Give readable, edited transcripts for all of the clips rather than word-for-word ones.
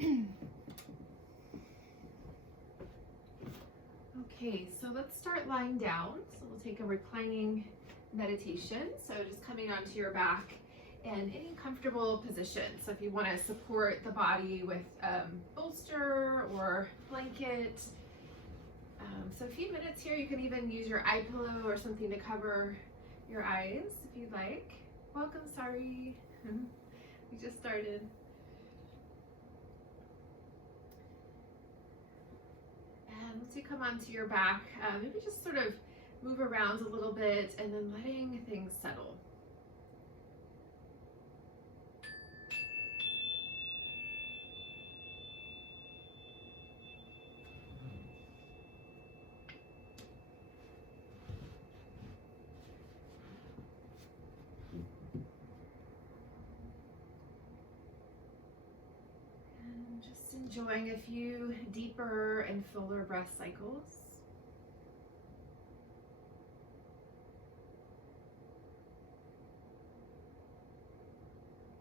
Okay, so let's start lying down. So we'll take a reclining meditation. So just coming onto your back in any comfortable position. So if you want to support the body with bolster or blanket. So a few minutes here, you can even use your eye pillow or something to cover your eyes if you'd like. Welcome, sorry. We just started. And once you come onto your back, maybe just sort of move around a little bit and then letting things settle. And just enjoying a few deeper and fuller breath cycles.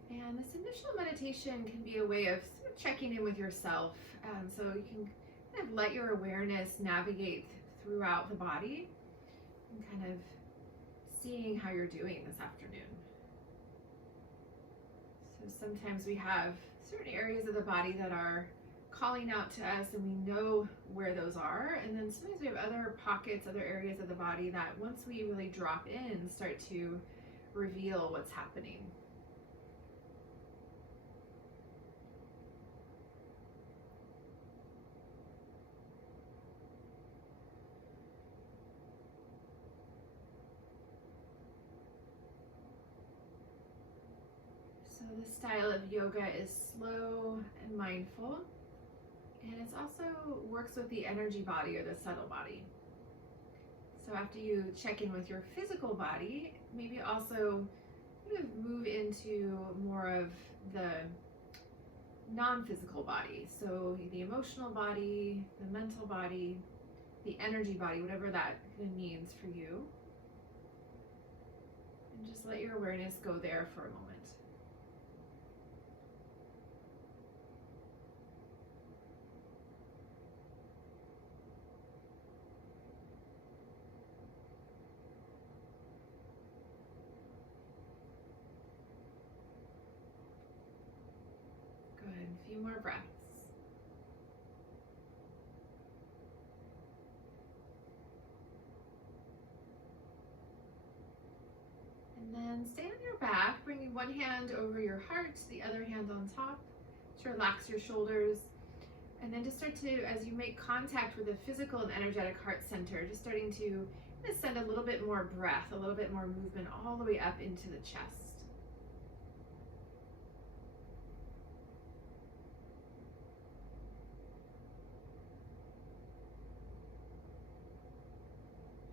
And this initial meditation can be a way of sort of checking in with yourself. So you can kind of let your awareness navigate throughout the body and kind of seeing how you're doing this afternoon. So sometimes we have certain areas of the body that are calling out to us and we know where those are. And then sometimes we have other pockets, other areas of the body that once we really drop in, start to reveal what's happening. So this style of yoga is slow and mindful, and it also works with the energy body or the subtle body. So after you check in with your physical body, maybe also kind of move into more of the non-physical body. So the emotional body, the mental body, the energy body, whatever that kind of means for you. And just let your awareness go there for a moment. Good, a few more breaths. And then stay on your back, bringing one hand over your heart, the other hand on top to relax your shoulders. And then just start to, as you make contact with the physical and energetic heart center, just starting to send a little bit more breath, a little bit more movement all the way up into the chest.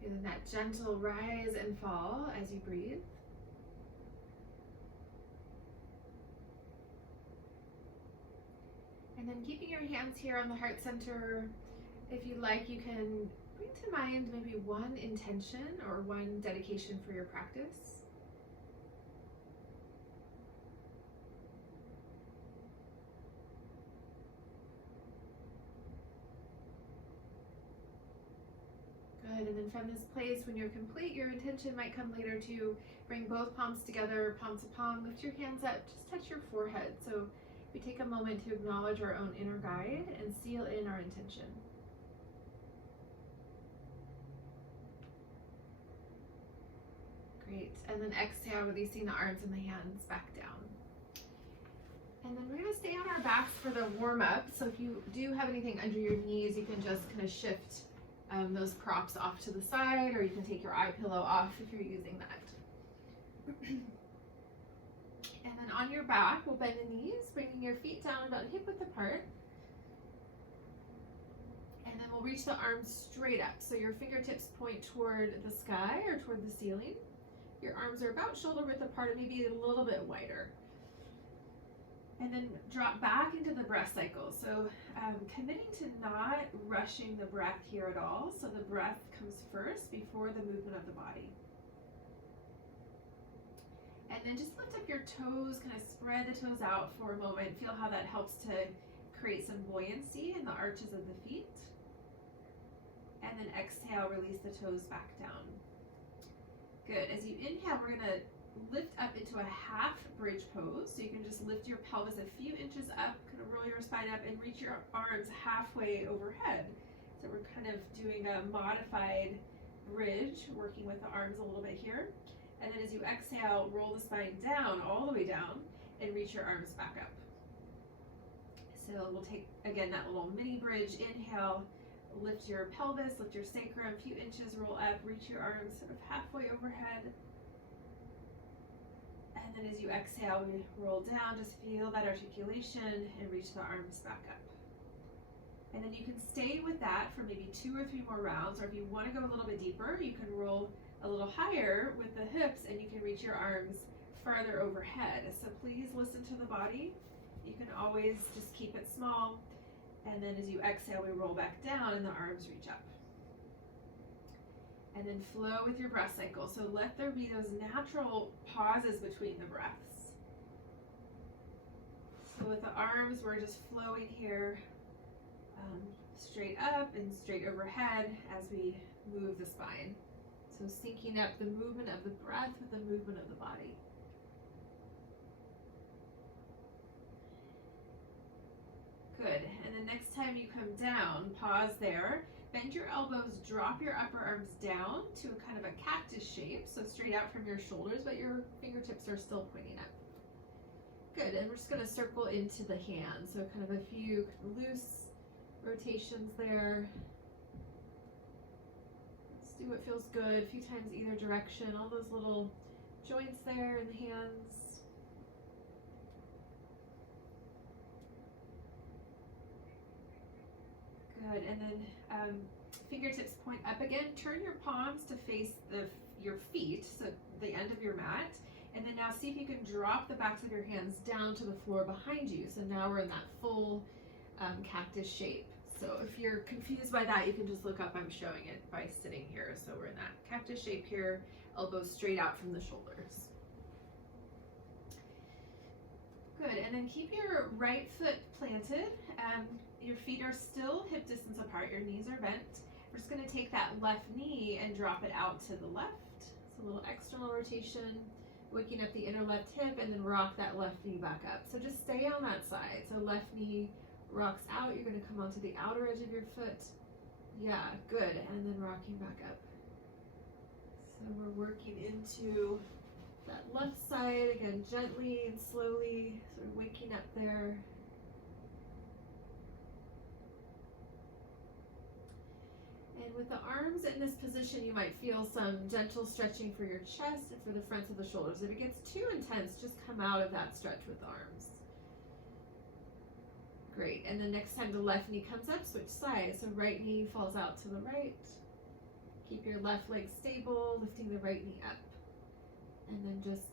Feeling that gentle rise and fall as you breathe. And then keeping your hands here on the heart center, if you like, you can bring to mind maybe one intention or one dedication for your practice. Good, and then from this place, when you're complete, your intention might come later to bring both palms together, palm to palm, lift your hands up, just touch your forehead. So we take a moment to acknowledge our own inner guide and seal in our intention. Great, and then exhale, releasing the arms and the hands back down. And then we're gonna stay on our backs for the warm up. So if you do have anything under your knees, you can just kind of shift those props off to the side, or you can take your eye pillow off if you're using that. And then on your back, we'll bend the knees, bringing your feet down about hip width apart. And then we'll reach the arms straight up. So your fingertips point toward the sky or toward the ceiling. Your arms are about shoulder width apart and maybe a little bit wider. And then drop back into the breath cycle. So committing to not rushing the breath here at all. So the breath comes first before the movement of the body. And then just lift up your toes, kind of spread the toes out for a moment. Feel how that helps to create some buoyancy in the arches of the feet. And then exhale, release the toes back down. Good. As you inhale, we're going to lift up into a half bridge pose. So you can just lift your pelvis a few inches up, kind of roll your spine up and reach your arms halfway overhead. So we're kind of doing a modified bridge, working with the arms a little bit here. And then as you exhale, roll the spine down, all the way down, and reach your arms back up. So we'll take, again, that little mini bridge. Inhale, lift your pelvis, lift your sacrum a few inches, roll up, reach your arms sort of halfway overhead. And then as you exhale, we roll down, just feel that articulation and reach the arms back up. And then you can stay with that for maybe 2 or 3 more rounds, or if you want to go a little bit deeper, you can roll a little higher with the hips and you can reach your arms farther overhead. So please listen to the body. You can always just keep it small. And then as you exhale, we roll back down and the arms reach up. And then flow with your breath cycle. So let there be those natural pauses between the breaths. So with the arms, we're just flowing here, straight up and straight overhead as we move the spine. So syncing up the movement of the breath with the movement of the body. Good. And then next time you come down, pause there. Bend your elbows, drop your upper arms down to a kind of a cactus shape. So straight out from your shoulders, but your fingertips are still pointing up. Good. And we're just going to circle into the hands. So kind of a few loose rotations there. Let's do what feels good. A few times either direction. All those little joints there in the hands. Good, and then fingertips point up again. Turn your palms to face your feet, so the end of your mat. And then now see if you can drop the backs of your hands down to the floor behind you. So now we're in that full cactus shape. So if you're confused by that, you can just look up, I'm showing it by sitting here. So we're in that cactus shape here, elbows straight out from the shoulders. Good, and then keep your right foot planted. Your feet are still hip distance apart, your knees are bent. We're just gonna take that left knee and drop it out to the left. So a little external rotation, waking up the inner left hip, and then rock that left knee back up. So just stay on that side. So left knee rocks out, you're gonna come onto the outer edge of your foot. Yeah, good, and then rocking back up. So we're working into that left side, again, gently and slowly, sort of waking up there. And with the arms in this position, you might feel some gentle stretching for your chest and for the fronts of the shoulders. If it gets too intense, just come out of that stretch with the arms. Great, and then next time the left knee comes up, switch sides. So right knee falls out to the right. Keep your left leg stable, lifting the right knee up. And then just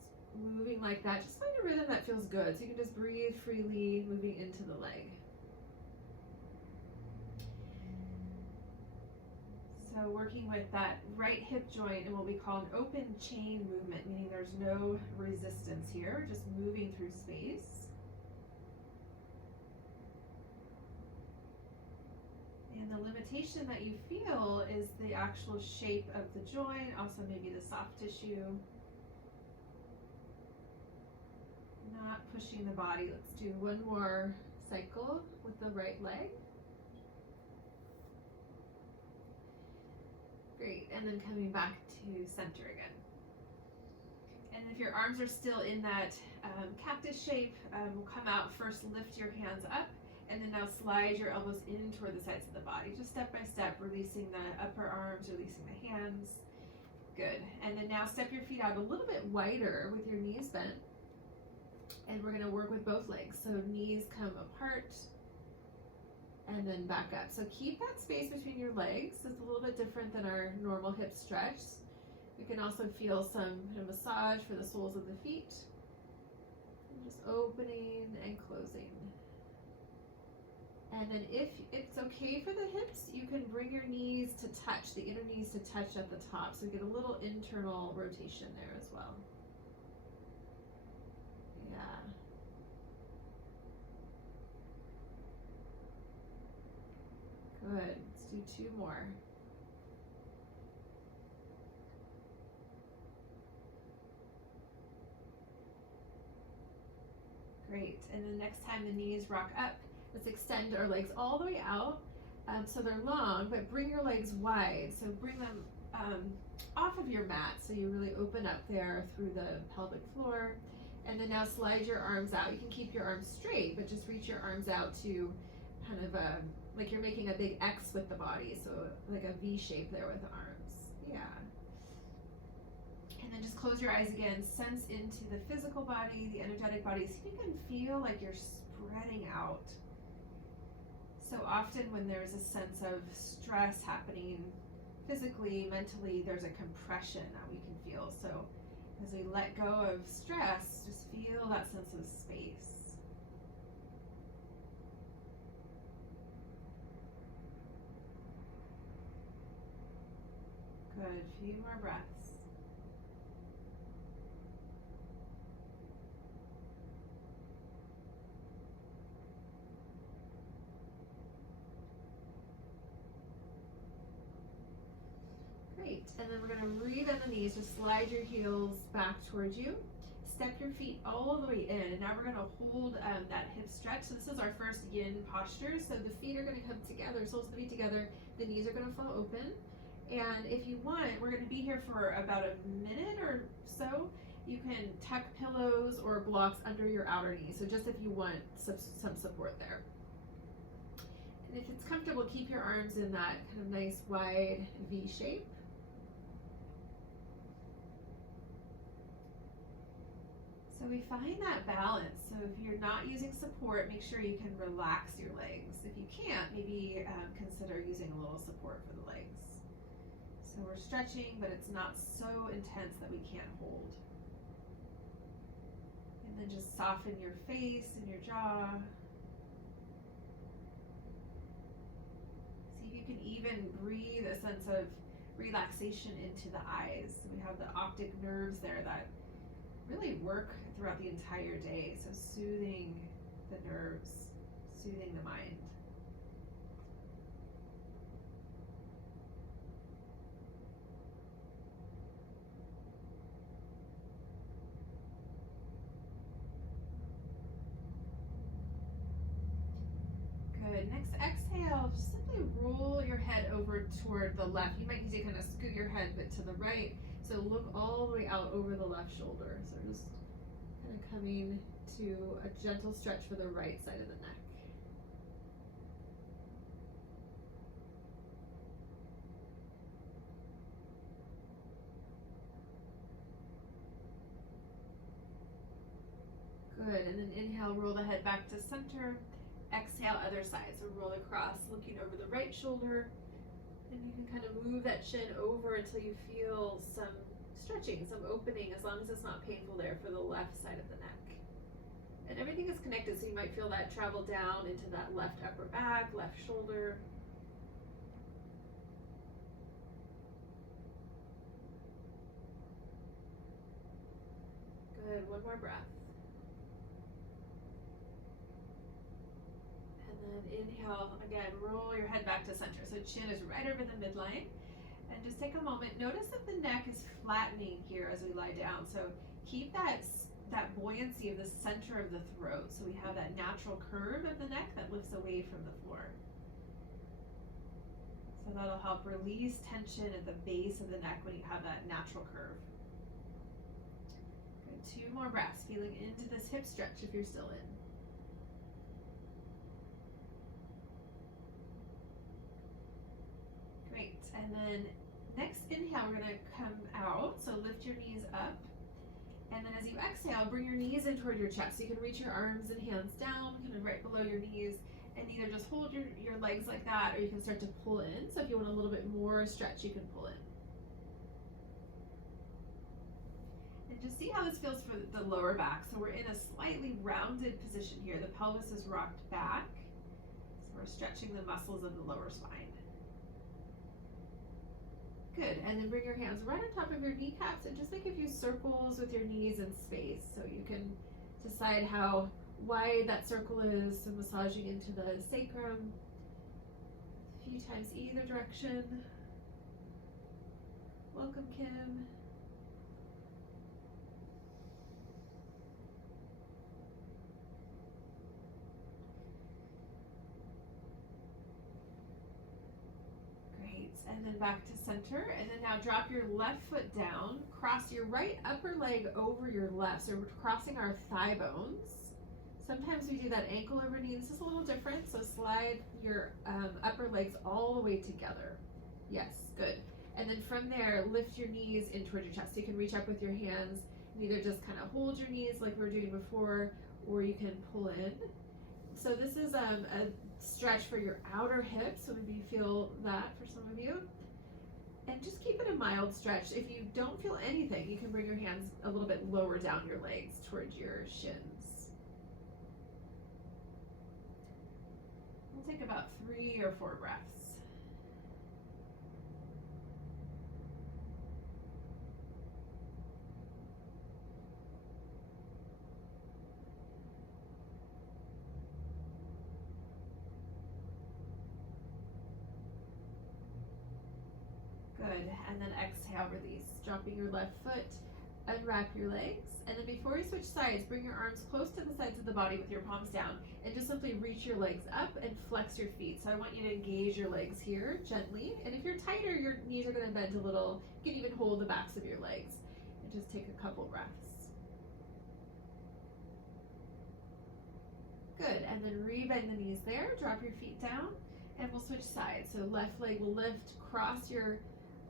moving like that. Just find a rhythm that feels good. So you can just breathe freely, moving into the leg. So working with that right hip joint in what we call an open chain movement, meaning there's no resistance here, just moving through space. And the limitation that you feel is the actual shape of the joint, also maybe the soft tissue. Not pushing the body. Let's do one more cycle with the right leg. Great, and then coming back to center again. And if your arms are still in that cactus shape, we'll come out first, lift your hands up, and then now slide your elbows in toward the sides of the body, just step by step, releasing the upper arms, releasing the hands. Good, and then now step your feet out a little bit wider with your knees bent, and we're gonna work with both legs. So knees come apart, and then back up. So keep that space between your legs. It's a little bit different than our normal hip stretch. You can also feel some kind of massage for the soles of the feet. And just opening and closing. And then if it's okay for the hips, you can bring your knees to touch, the inner knees to touch at the top. So you get a little internal rotation there as well. Yeah. 2 more. Great, and then next time the knees rock up, let's extend our legs all the way out. So they're long, but bring your legs wide. So bring them off of your mat so you really open up there through the pelvic floor. And then now slide your arms out. You can keep your arms straight, but just reach your arms out to kind of like you're making a big X with the body, so like a V shape there with the arms. Yeah. And then just close your eyes again, sense into the physical body, the energetic body. See if you can feel like you're spreading out. So often when there's a sense of stress happening physically, mentally, there's a compression that we can feel. So as we let go of stress, just feel that sense of space. Good, few more breaths. Great, and then we're going to rebend the knees, just slide your heels back towards you. Step your feet all the way in, and now we're going to hold that hip stretch. So this is our first yin posture, so the feet are going to come together, soles of the feet together, the knees are going to fall open. And if you want, we're going to be here for about a minute or so. You can tuck pillows or blocks under your outer knees, so just if you want some support there. And if it's comfortable, keep your arms in that kind of nice wide V shape. So we find that balance. So if you're not using support, make sure you can relax your legs. If you can't, maybe consider using a little support for the legs. So we're stretching, but it's not so intense that we can't hold. And then just soften your face and your jaw. See if you can even breathe a sense of relaxation into the eyes. We have the optic nerves there that really work throughout the entire day. So soothing the nerves, soothing the mind. Good. Next exhale, just simply roll your head over toward the left. You might need to kind of scoot your head but to the right. So look all the way out over the left shoulder. So just kind of coming to a gentle stretch for the right side of the neck. Good, and then inhale, roll the head back to center. Exhale, other side. So roll across, looking over the right shoulder. And you can kind of move that chin over until you feel some stretching, some opening, as long as it's not painful there for the left side of the neck. And everything is connected, so you might feel that travel down into that left upper back, left shoulder. Good, one more breath. And then inhale, again, roll your head back to center. So chin is right over the midline. And just take a moment, notice that the neck is flattening here as we lie down. So keep that buoyancy of the center of the throat. So we have that natural curve of the neck that lifts away from the floor. So that'll help release tension at the base of the neck when you have that natural curve. Good, 2 more breaths, feeling into this hip stretch if you're still in. Great, and then next inhale, we're gonna come out, so lift your knees up. And then as you exhale, bring your knees in toward your chest. So you can reach your arms and hands down, kind of right below your knees, and either just hold your legs like that, or you can start to pull in. So if you want a little bit more stretch, you can pull in. And just see how this feels for the lower back. So we're in a slightly rounded position here. The pelvis is rocked back. So we're stretching the muscles of the lower spine. Good, and then bring your hands right on top of your kneecaps and just make a few circles with your knees in space. So you can decide how wide that circle is, so massaging into the sacrum. few times either direction. Welcome, Kim. Great, and then back to center, and then now drop your left foot down, cross your right upper leg over your left, so we're crossing our thigh bones. Sometimes we do that ankle over knee. This is a little different, so slide your upper legs all the way together. Yes, good. And then from there, lift your knees in towards your chest. You can reach up with your hands and either just kind of hold your knees like we were doing before, or you can pull in. So this is a stretch for your outer hips, so maybe you feel that for some of you. And just keep it a mild stretch. If you don't feel anything, you can bring your hands a little bit lower down your legs towards your shins. We'll take about 3 or 4 breaths. Good, and then exhale, release. Dropping your left foot, unwrap your legs, and then before you switch sides, bring your arms close to the sides of the body with your palms down, and just simply reach your legs up and flex your feet. So I want you to engage your legs here gently, and if you're tighter, your knees are going to bend a little. You can even hold the backs of your legs, and just take a couple breaths. Good, and then re-bend the knees there, drop your feet down, and we'll switch sides. So left leg will lift, cross your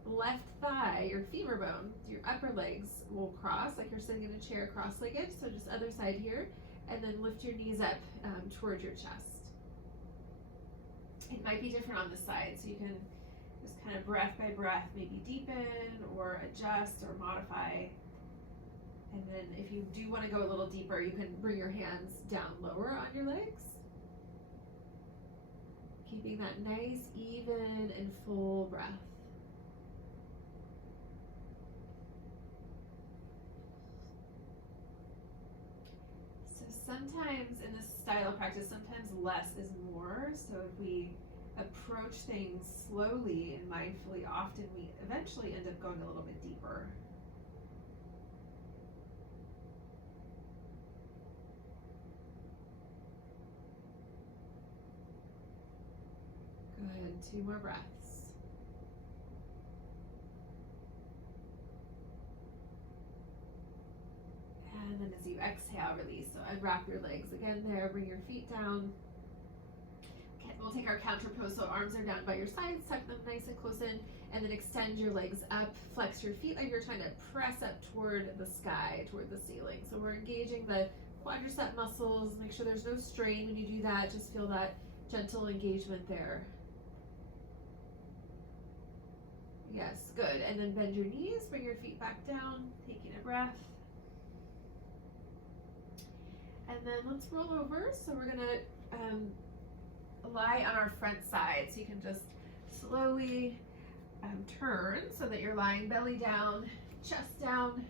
left thigh, your femur bone, your upper legs will cross like you're sitting in a chair cross-legged. So just other side here, and then lift your knees up towards your chest. It might be different on this side, so you can just kind of breath by breath maybe deepen or adjust or modify. And then if you do want to go a little deeper, you can bring your hands down lower on your legs. Keeping that nice, even, and full breath. Sometimes in this style of practice, sometimes less is more. So if we approach things slowly and mindfully, often we eventually end up going a little bit deeper. Good, 2 more breaths. And then as you exhale, release. So unwrap your legs again there, bring your feet down. Okay, we'll take our counter pose, so arms are down by your sides, tuck them nice and close in, and then extend your legs up, flex your feet like you're trying to press up toward the sky, toward the ceiling. So we're engaging the quadricep muscles, make sure there's no strain when you do that, just feel that gentle engagement there. Yes, good, and then bend your knees, bring your feet back down, taking a breath. And then let's roll over. So we're gonna lie on our front side. So you can just slowly turn so that you're lying belly down, chest down,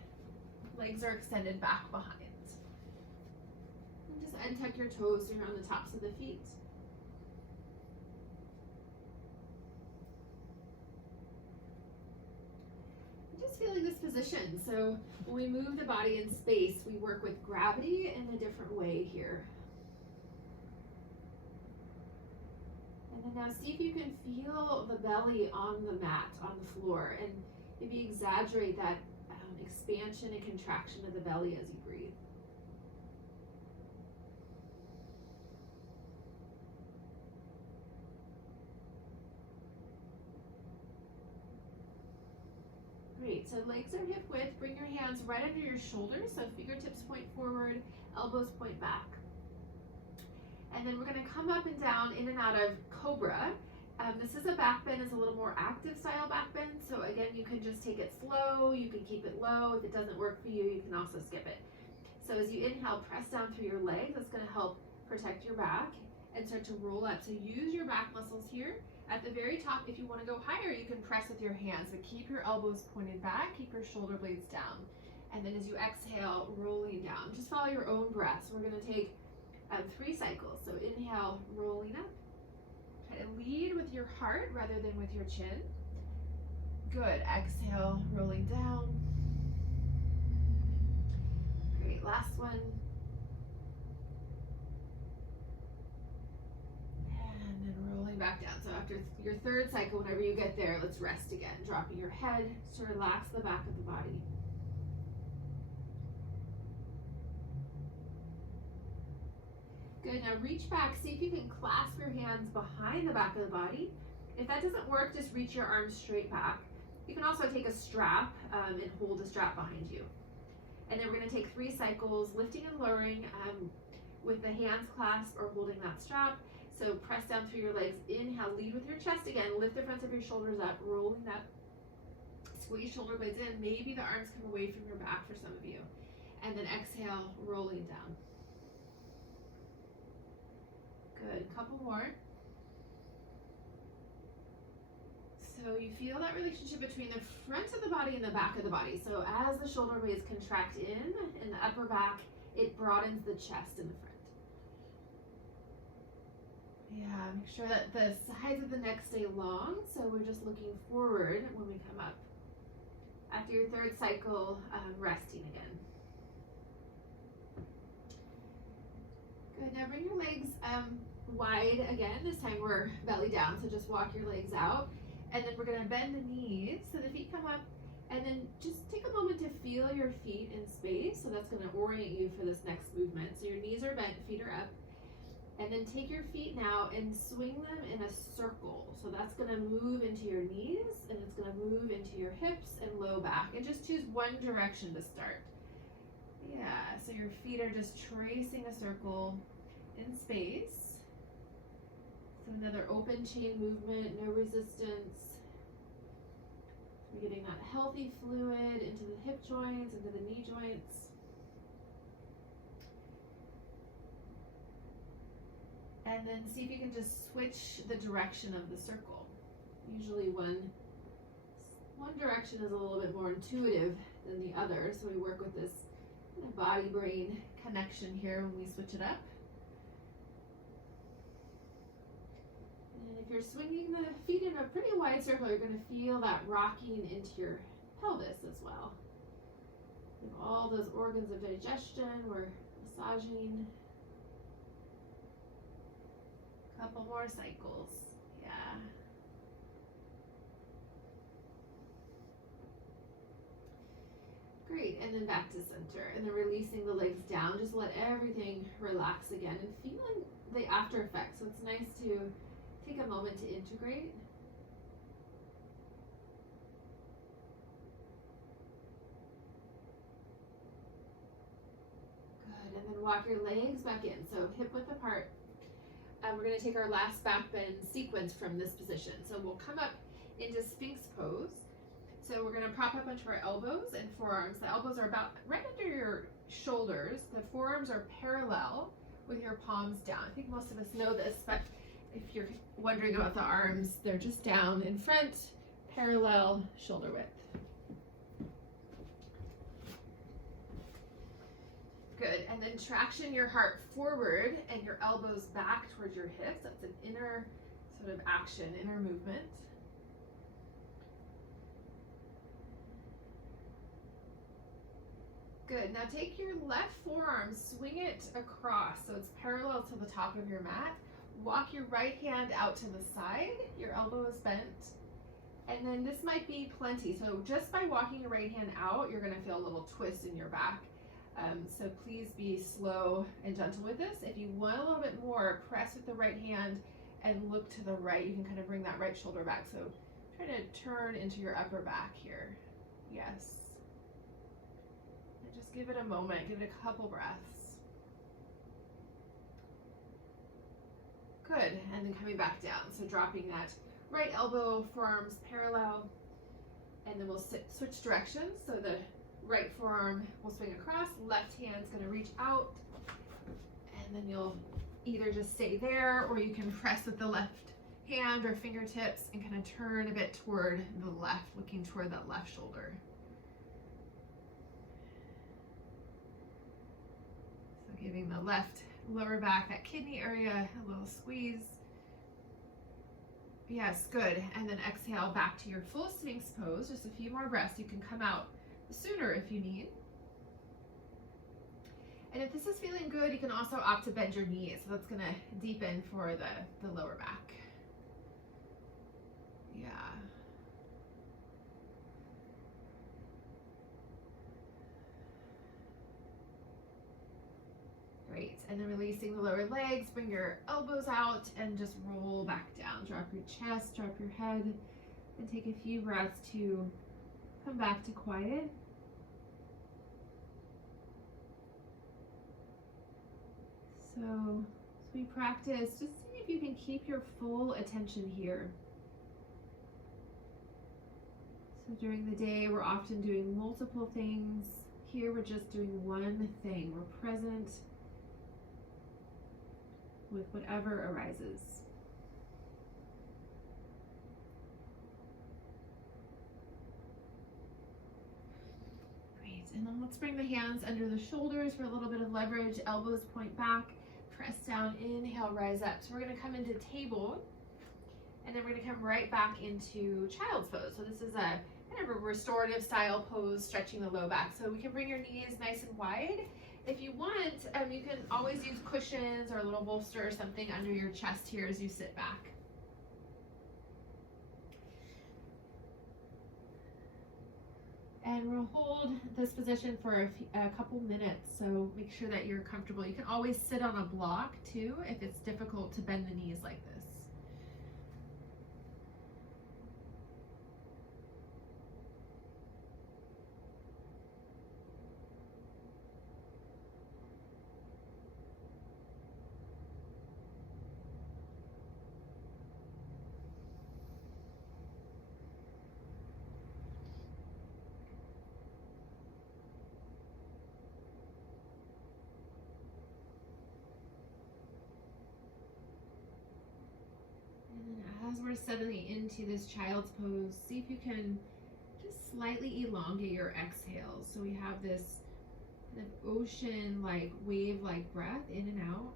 legs are extended back behind. And just untuck your toes around the tops of the feet. Just feeling this position. So when we move the body in space, we work with gravity in a different way here. And then now see if you can feel the belly on the mat, on the floor, and maybe exaggerate that expansion and contraction of the belly as you breathe. Great, so legs are hip width, bring your hands right under your shoulders, so fingertips point forward, elbows point back. And then we're gonna come up and down in and out of Cobra. This is a back bend, it's a little more active style back bend, so again, you can just take it slow, you can keep it low. If it doesn't work for you, you can also skip it. So as you inhale, press down through your legs, that's gonna help protect your back and start to roll up. So use your back muscles here. At the very top, if you want to go higher, you can press with your hands, but keep your elbows pointed back, keep your shoulder blades down. And then as you exhale, rolling down. Just follow your own breath. So we're going to take 3 cycles. So inhale, rolling up. Kind of lead with your heart rather than with your chin. Good. Exhale, rolling down. Great. Last one. And then rolling back down. So after your third cycle, whenever you get there, let's rest again. Dropping your head to relax the back of the body. Good. Now reach back. See if you can clasp your hands behind the back of the body. If that doesn't work, just reach your arms straight back. You can also take a strap and hold a strap behind you. And then we're going to take 3 cycles, lifting and lowering with the hands clasped or holding that strap. So press down through your legs. Inhale, lead with your chest again. Lift the fronts of your shoulders up, rolling that. Squeeze shoulder blades in. Maybe the arms come away from your back for some of you. And then exhale, rolling down. Good. Couple more. So you feel that relationship between the front of the body and the back of the body. So as the shoulder blades contract in the upper back, it broadens the chest in the front. Yeah, make sure that the sides of the neck stay long. So we're just looking forward when we come up. After your third cycle, resting again. Good. Now bring your legs wide again. This time we're belly down, so just walk your legs out. And then we're going to bend the knees so the feet come up. And then just take a moment to feel your feet in space. So that's going to orient you for this next movement. So your knees are bent, feet are up. And then take your feet now and swing them in a circle. So that's going to move into your knees and it's going to move into your hips and low back. And just choose one direction to start. Yeah, so your feet are just tracing a circle in space. So another open chain movement, no resistance. We're getting that healthy fluid into the hip joints, into the knee joints. And then see if you can just switch the direction of the circle. Usually one direction is a little bit more intuitive than the other, so we work with this kind of body-brain connection here when we switch it up. And if you're swinging the feet in a pretty wide circle, you're going to feel that rocking into your pelvis as well. You have all those organs of digestion, we're massaging. Couple more cycles. Yeah. Great, and then back to center. And then releasing the legs down. Just let everything relax again and feeling the after effects. So it's nice to take a moment to integrate. Good, and then walk your legs back in. So hip width apart. We're going to take our last back bend sequence from this position. So we'll come up into Sphinx pose. So we're going to prop up onto our elbows and forearms. The elbows are about right under your shoulders. The forearms are parallel with your palms down. I think most of us know this, but if you're wondering about the arms, they're just down in front, parallel, shoulder width. Good, and then traction your heart forward and your elbows back towards your hips. That's an inner sort of action, inner movement. Good, now take your left forearm, swing it across so it's parallel to the top of your mat. Walk your right hand out to the side, your elbow is bent. And then this might be plenty. So just by walking your right hand out, you're gonna feel a little twist in your back. So please be slow and gentle with this. If you want a little bit more, press with the right hand and look to the right. You can kind of bring that right shoulder back. So try to turn into your upper back here. Yes. And just give it a moment, give it a couple breaths. Good, and then coming back down. So dropping that right elbow, forearms parallel, and then we'll switch directions. So the right forearm will swing across, left hand's gonna reach out, and then you'll either just stay there or you can press with the left hand or fingertips and kind of turn a bit toward the left, looking toward that left shoulder. So giving the left lower back, that kidney area, a little squeeze. Yes, good. And then exhale back to your full Sphinx pose. Just a few more breaths. You can come out sooner if you need. And if this is feeling good, you can also opt to bend your knees. So that's gonna deepen for the lower back. Yeah. Great. And then releasing the lower legs, bring your elbows out and just roll back down. Drop your chest, drop your head, and take a few breaths to come back to quiet. So as we practice, just see if you can keep your full attention here. So during the day, we're often doing multiple things. Here, we're just doing one thing. We're present with whatever arises. Great, and then let's bring the hands under the shoulders for a little bit of leverage. Elbows point back, press down, inhale, rise up. So we're gonna come into table, and then we're gonna come right back into child's pose. So this is a kind of a restorative style pose, stretching the low back. So we can bring your knees nice and wide. If you want, you can always use cushions or a little bolster or something under your chest here as you sit back. And we'll hold this position for a couple minutes, so make sure that you're comfortable. You can always sit on a block too if it's difficult to bend the knees like this. As we're settling into this child's pose, see if you can just slightly elongate your exhales. So we have this kind of ocean-like, wave-like breath in and out.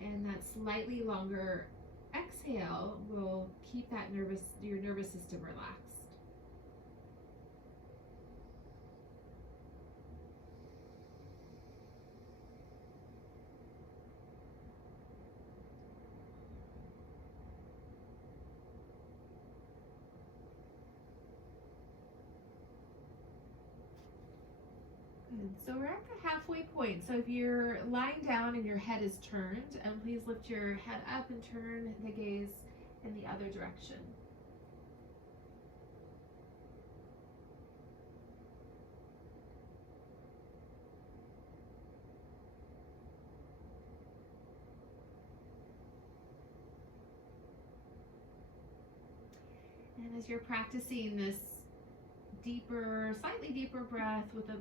And that slightly longer exhale will keep your nervous system relaxed. Good. So we're at the halfway point. So if you're lying down and your head is turned, please lift your head up and turn the gaze in the other direction. And as you're practicing this slightly deeper breath with a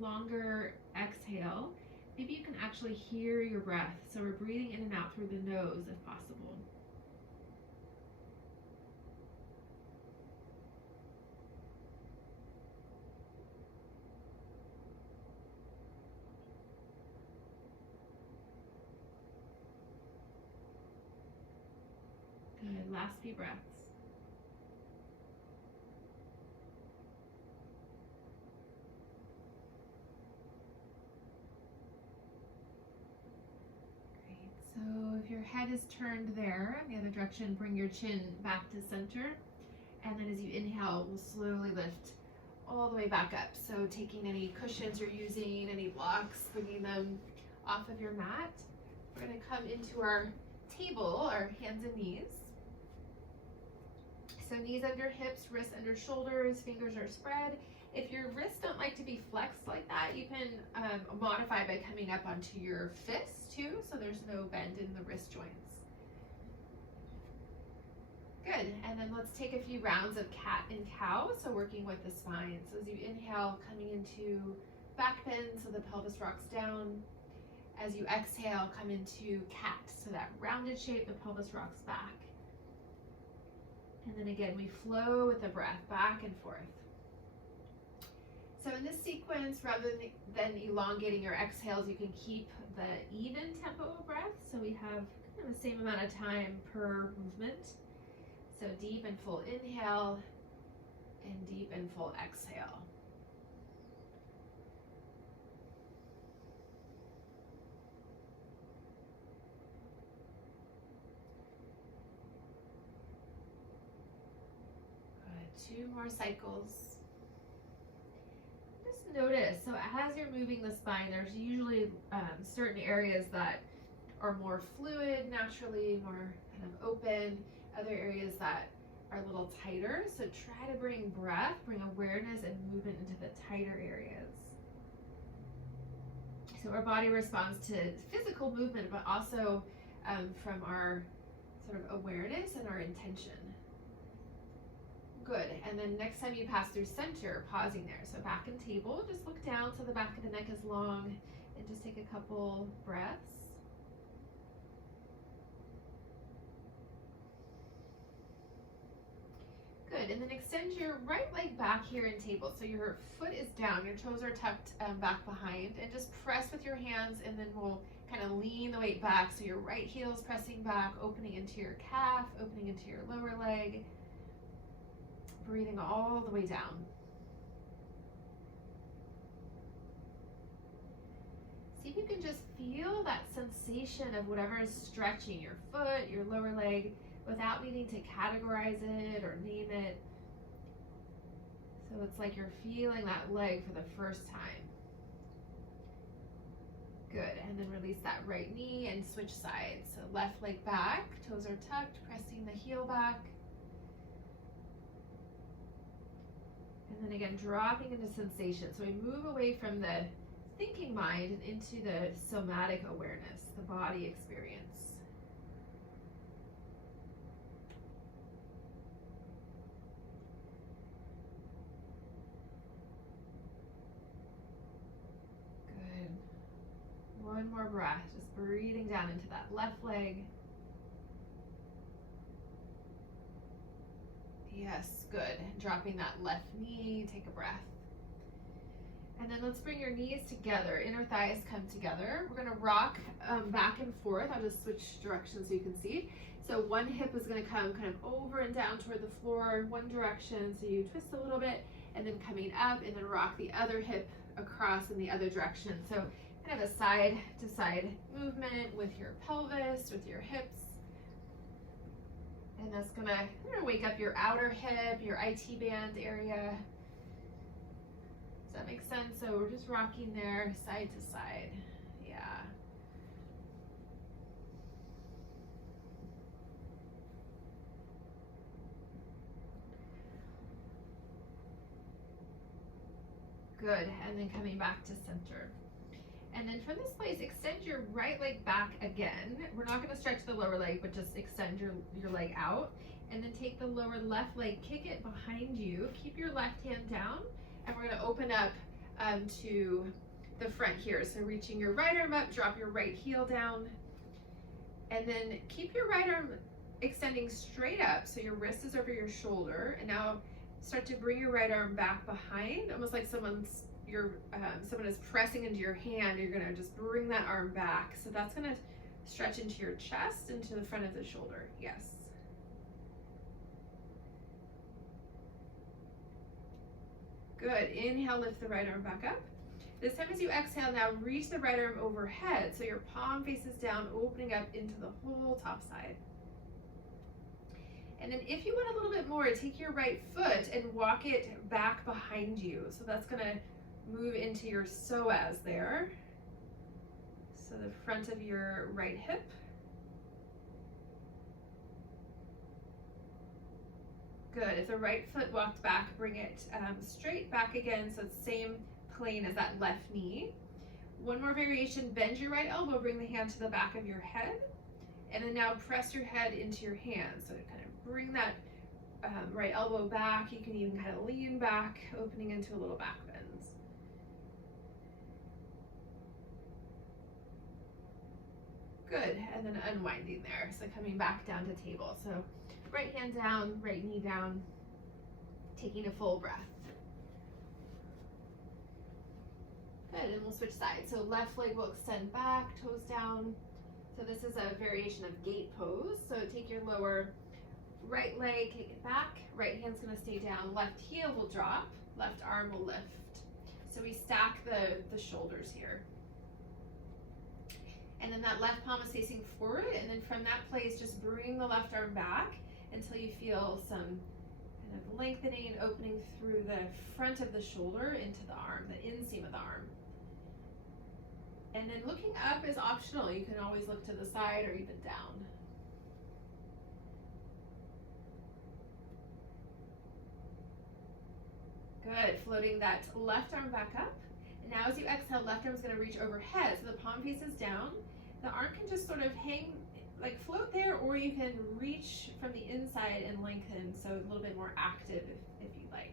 longer exhale, maybe you can actually hear your breath. So we're breathing in and out through the nose if possible. Good, last few breaths. So if your head is turned there, in the other direction, bring your chin back to center. And then as you inhale, we'll slowly lift all the way back up. So taking any cushions you're using, any blocks, bringing them off of your mat. We're gonna come into our table, our hands and knees. So knees under hips, wrists under shoulders, fingers are spread. If your wrists don't like to be flexed like that, you can modify by coming up onto your fists too, so there's no bend in the wrist joints. Good, and then let's take a few rounds of cat and cow, so working with the spine. So as you inhale, coming into back bend, so the pelvis rocks down. As you exhale, come into cat, so that rounded shape, the pelvis rocks back. And then again, we flow with the breath back and forth. So in this sequence, rather than elongating your exhales, you can keep the even tempo of breath. So we have and the same amount of time per movement. So deep and full inhale and deep and full exhale. Good. 2 more cycles. Just notice, so as you're moving the spine, there's usually certain areas that are more fluid naturally, more kind of open, other areas that are a little tighter. So try to bring breath, bring awareness and movement into the tighter areas. So our body responds to physical movement, but also from our sort of awareness and our intention. Good, and then next time you pass through center, pausing there. So back in table, just look down so the back of the neck is long and just take a couple breaths. Good, and then extend your right leg back here in table. So your foot is down, your toes are tucked back behind, and just press with your hands, and then we'll kind of lean the weight back. So your right heel is pressing back, opening into your calf, opening into your lower leg. Breathing all the way down. See if you can just feel that sensation of whatever is stretching your foot, your lower leg, without needing to categorize it or name it. So it's like you're feeling that leg for the first time. Good, and then release that right knee and switch sides. So left leg back, toes are tucked, pressing the heel back. And then again, dropping into sensation. So we move away from the thinking mind and into the somatic awareness, the body experience. Good. One more breath, just breathing down into that left leg. Yes, good. Dropping that left knee, take a breath. And then let's bring your knees together. Inner thighs come together. We're gonna rock back and forth. I'll just switch directions so you can see. So one hip is gonna come kind of over and down toward the floor, one direction. So you twist a little bit and then coming up, and then rock the other hip across in the other direction. So kind of a side to side movement with your pelvis, with your hips. And that's gonna wake up your outer hip, your IT band area. Does that make sense? So we're just rocking there side to side. Yeah. Good, and then coming back to center. And then from this place, extend your right leg back again. We're not gonna stretch the lower leg, but just extend your leg out. And then take the lower left leg, kick it behind you. Keep your left hand down, and we're gonna open up to the front here. So reaching your right arm up, drop your right heel down. And then keep your right arm extending straight up, so your wrist is over your shoulder. And now start to bring your right arm back behind, almost like someone is pressing into your hand. You're gonna just bring that arm back. So that's gonna stretch into your chest, into the front of the shoulder. Yes. Good. Inhale, lift the right arm back up. This time as you exhale, now reach the right arm overhead. So your palm faces down, opening up into the whole top side. And then if you want a little bit more, take your right foot and walk it back behind you. So that's gonna move into your psoas there. So the front of your right hip. Good. If the right foot walked back, bring it straight back again. So it's same plane as that left knee. One more variation, bend your right elbow, bring the hand to the back of your head. And then now press your head into your hands. So kind of bring that right elbow back. You can even kind of lean back, opening into a little back bends. Good, and then unwinding there. So coming back down to table. So right hand down, right knee down, taking a full breath. Good, and we'll switch sides. So left leg will extend back, toes down. So this is a variation of gate pose. So take your lower right leg, kick it back, right hand's gonna stay down, left heel will drop, left arm will lift. So we stack the shoulders here. And then that left palm is facing forward, and then from that place, just bring the left arm back until you feel some kind of lengthening and opening through the front of the shoulder into the arm, the inseam of the arm. And then looking up is optional. You can always look to the side or even down. Good, floating that left arm back up. And now as you exhale, left arm's gonna reach overhead. So the palm faces down. The arm can just sort of hang, like float there, or you can reach from the inside and lengthen, so a little bit more active if you'd like.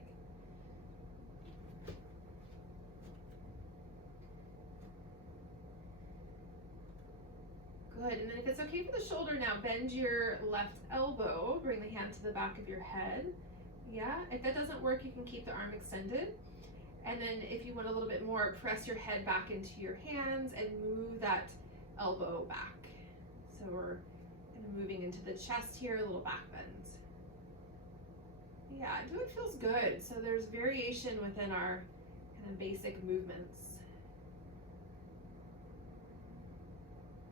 Good, and then if it's okay for the shoulder now, bend your left elbow, bring the hand to the back of your head. Yeah, if that doesn't work, you can keep the arm extended. And then if you want a little bit more, press your head back into your hands and move that elbow back. So we're kind of moving into the chest here, a little back bend. Yeah, do it feels good. So there's variation within our kind of basic movements.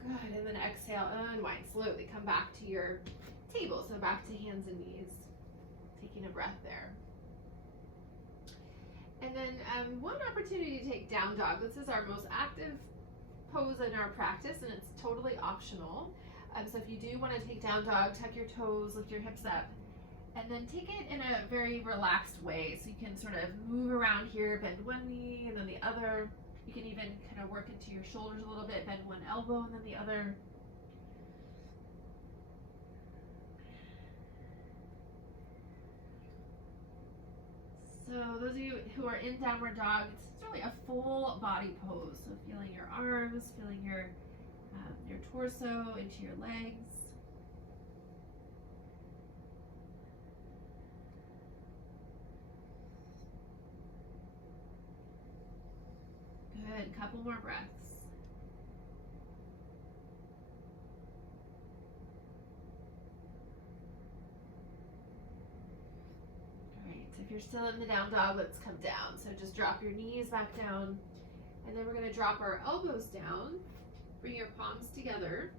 Good, and then exhale, unwind slowly, come back to your table. So back to hands and knees, taking a breath there. And then one opportunity to take down dog. This is our most active pose in our practice, and it's totally optional. So if you do want to take down dog, tuck your toes, lift your hips up, and then take it in a very relaxed way. So you can sort of move around here, bend one knee and then the other. You can even kind of work into your shoulders a little bit, bend one elbow and then the other. So those of you who are in downward dog, it's really a full body pose. So feeling your arms, feeling your torso into your legs. Good, couple more breaths. All right, so if you're still in the down dog, let's come down. So just drop your knees back down, and then we're gonna drop our elbows down. Bring your palms together.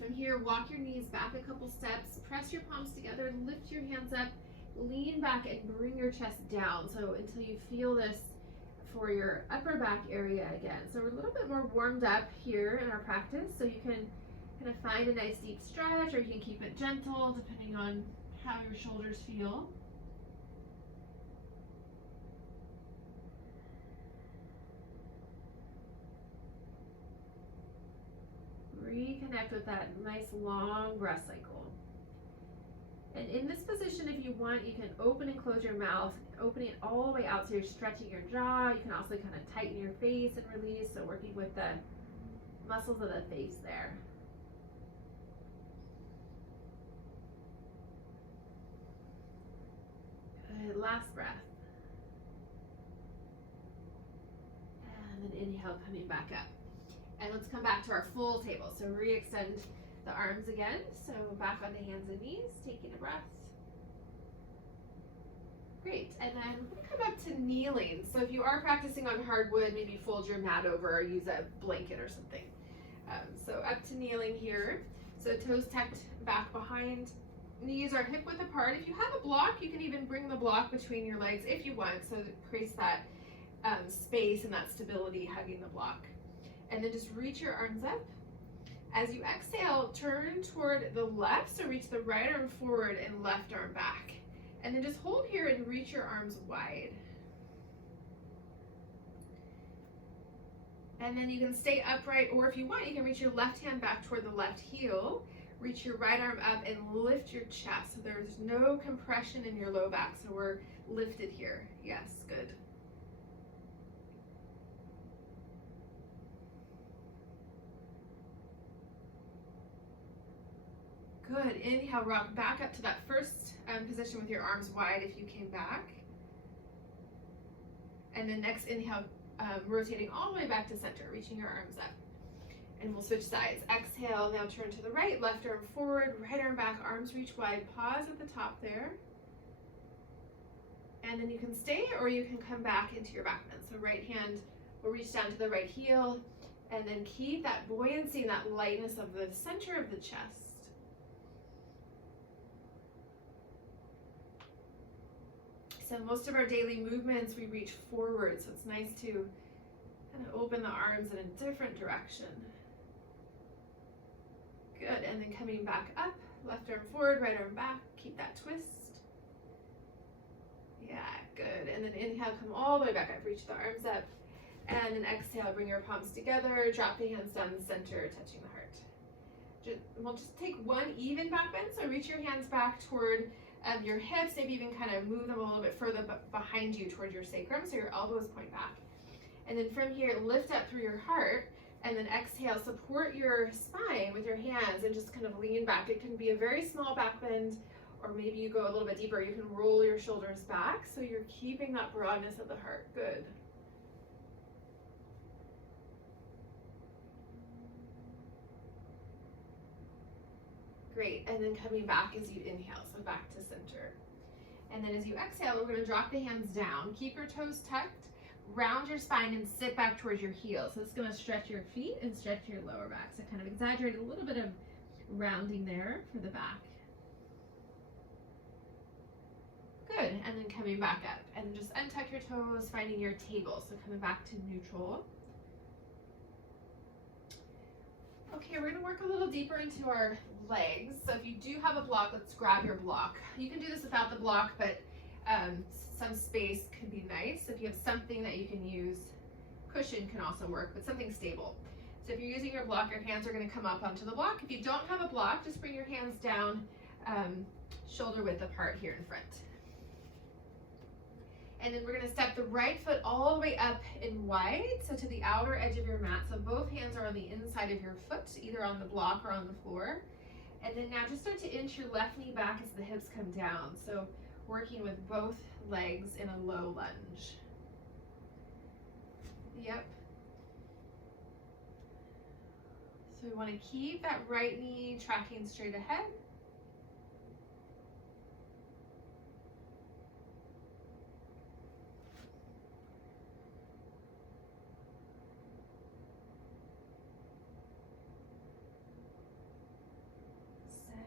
From here, walk your knees back a couple steps, press your palms together, lift your hands up, lean back and bring your chest down. So until you feel this for your upper back area again. So we're a little bit more warmed up here in our practice. So you can kind of find a nice deep stretch, or you can keep it gentle depending on how your shoulders feel. Reconnect with that nice long breath cycle. And in this position, if you want, you can open and close your mouth, opening it all the way out so you're stretching your jaw. You can also kind of tighten your face and release, so working with the muscles of the face there. Good, last breath. And then inhale, coming back up. And let's come back to our full table. So re-extend the arms again. So back onto hands and knees, taking a breath. Great, and then we'll come up to kneeling. So if you are practicing on hardwood, maybe fold your mat over or use a blanket or something. So up to kneeling here. So toes tucked back behind, knees are hip width apart. If you have a block, you can even bring the block between your legs if you want, so it creates that space and that stability hugging the block. And then just reach your arms up. As you exhale, turn toward the left, so reach the right arm forward and left arm back. And then just hold here and reach your arms wide. And then you can stay upright, or if you want, you can reach your left hand back toward the left heel, reach your right arm up and lift your chest. So there's no compression in your low back, so we're lifted here. Yes, good. Good, inhale, rock back up to that first position with your arms wide if you came back. And then next inhale, rotating all the way back to center, reaching your arms up. And we'll switch sides. Exhale, now turn to the right, left arm forward, right arm back, arms reach wide, pause at the top there. And then you can stay or you can come back into your back bend. So right hand will reach down to the right heel, and then keep that buoyancy and that lightness of the center of the chest. So most of our daily movements, we reach forward, so it's nice to kind of open the arms in a different direction. Good, and then coming back up, left arm forward, right arm back, keep that twist. Yeah, good, and then inhale, come all the way back up, reach the arms up, and then exhale, bring your palms together, drop the hands down the center, touching the heart. We'll just take one even back bend, so reach your hands back toward your hips, maybe even kind of move them a little bit further behind you toward your sacrum, so your elbows point back. And then from here, lift up through your heart, and then exhale, support your spine with your hands and just kind of lean back. It can be a very small back bend, or maybe you go a little bit deeper. You can roll your shoulders back, so you're keeping that broadness of the heart. Good. Great, and then coming back as you inhale, so back to center. And then as you exhale, we're gonna drop the hands down, keep your toes tucked, round your spine and sit back towards your heels. So it's gonna stretch your feet and stretch your lower back. So kind of exaggerate a little bit of rounding there for the back. Good, and then coming back up and just untuck your toes, finding your table. So coming back to neutral. Okay, we're gonna work a little deeper into our legs. So if you do have a block, let's grab your block. You can do this without the block, but some space could be nice. If you have something that you can use, cushion can also work, but something stable. So if you're using your block, your hands are gonna come up onto the block. If you don't have a block, just bring your hands down, shoulder width apart here in front. And then we're gonna step the right foot all the way up and wide, so to the outer edge of your mat. So both hands are on the inside of your foot, either on the block or on the floor. And then now just start to inch your left knee back as the hips come down. So working with both legs in a low lunge. Yep. So we wanna keep that right knee tracking straight ahead.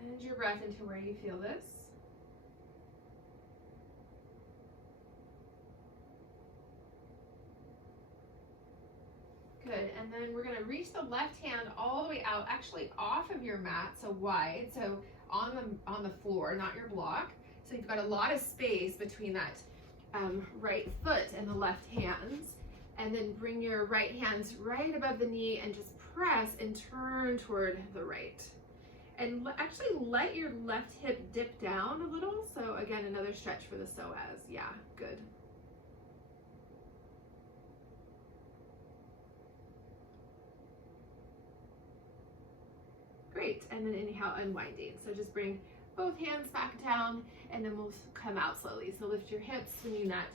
Send your breath into where you feel this. Good, and then we're gonna reach the left hand all the way out, actually off of your mat, so wide, so on the floor, not your block. So you've got a lot of space between that right foot and the left hands. And then bring your right hands right above the knee and just press and turn toward the right. And actually let your left hip dip down a little. So again, another stretch for the psoas. Yeah, good. Great, and then inhale, unwinding. So just bring both hands back down and then we'll come out slowly. So lift your hips, swinging that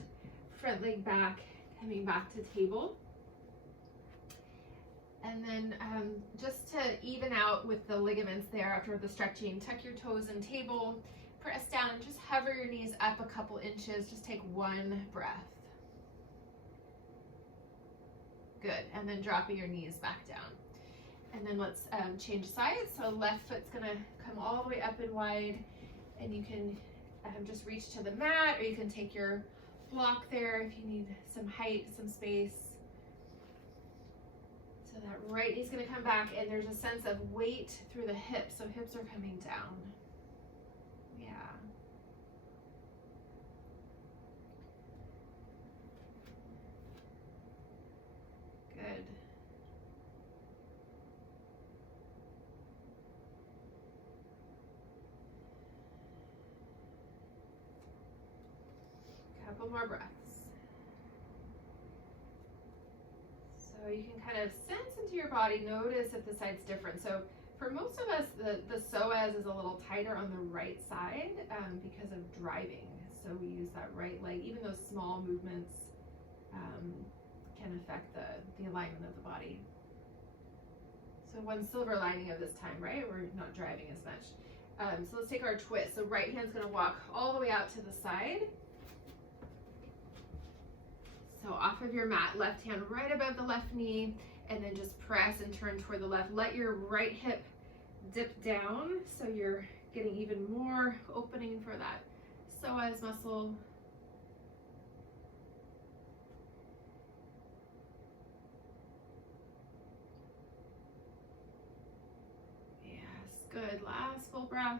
front leg back, coming back to table. And then just to even out with the ligaments there after the stretching, tuck your toes in table, press down and just hover your knees up a couple inches. Just take one breath. Good, and then dropping your knees back down. And then let's change sides. So left foot's gonna come all the way up and wide, and you can just reach to the mat, or you can take your block there if you need some height, some space. So that right knee's gonna come back, and there's a sense of weight through the hips, so hips are coming down. Yeah. Good. Couple more breaths. So you can kind of sense into your body, notice if the side's different. So for most of us, the psoas is a little tighter on the right side because of driving. So we use that right leg. Even those small movements can affect the alignment of the body. So one silver lining of this time, right? We're not driving as much. So let's take our twist. So right hand's gonna walk all the way out to the side. So off of your mat, left hand right above the left knee, and then just press and turn toward the left. Let your right hip dip down so you're getting even more opening for that psoas muscle. Yes, good. Last full breath.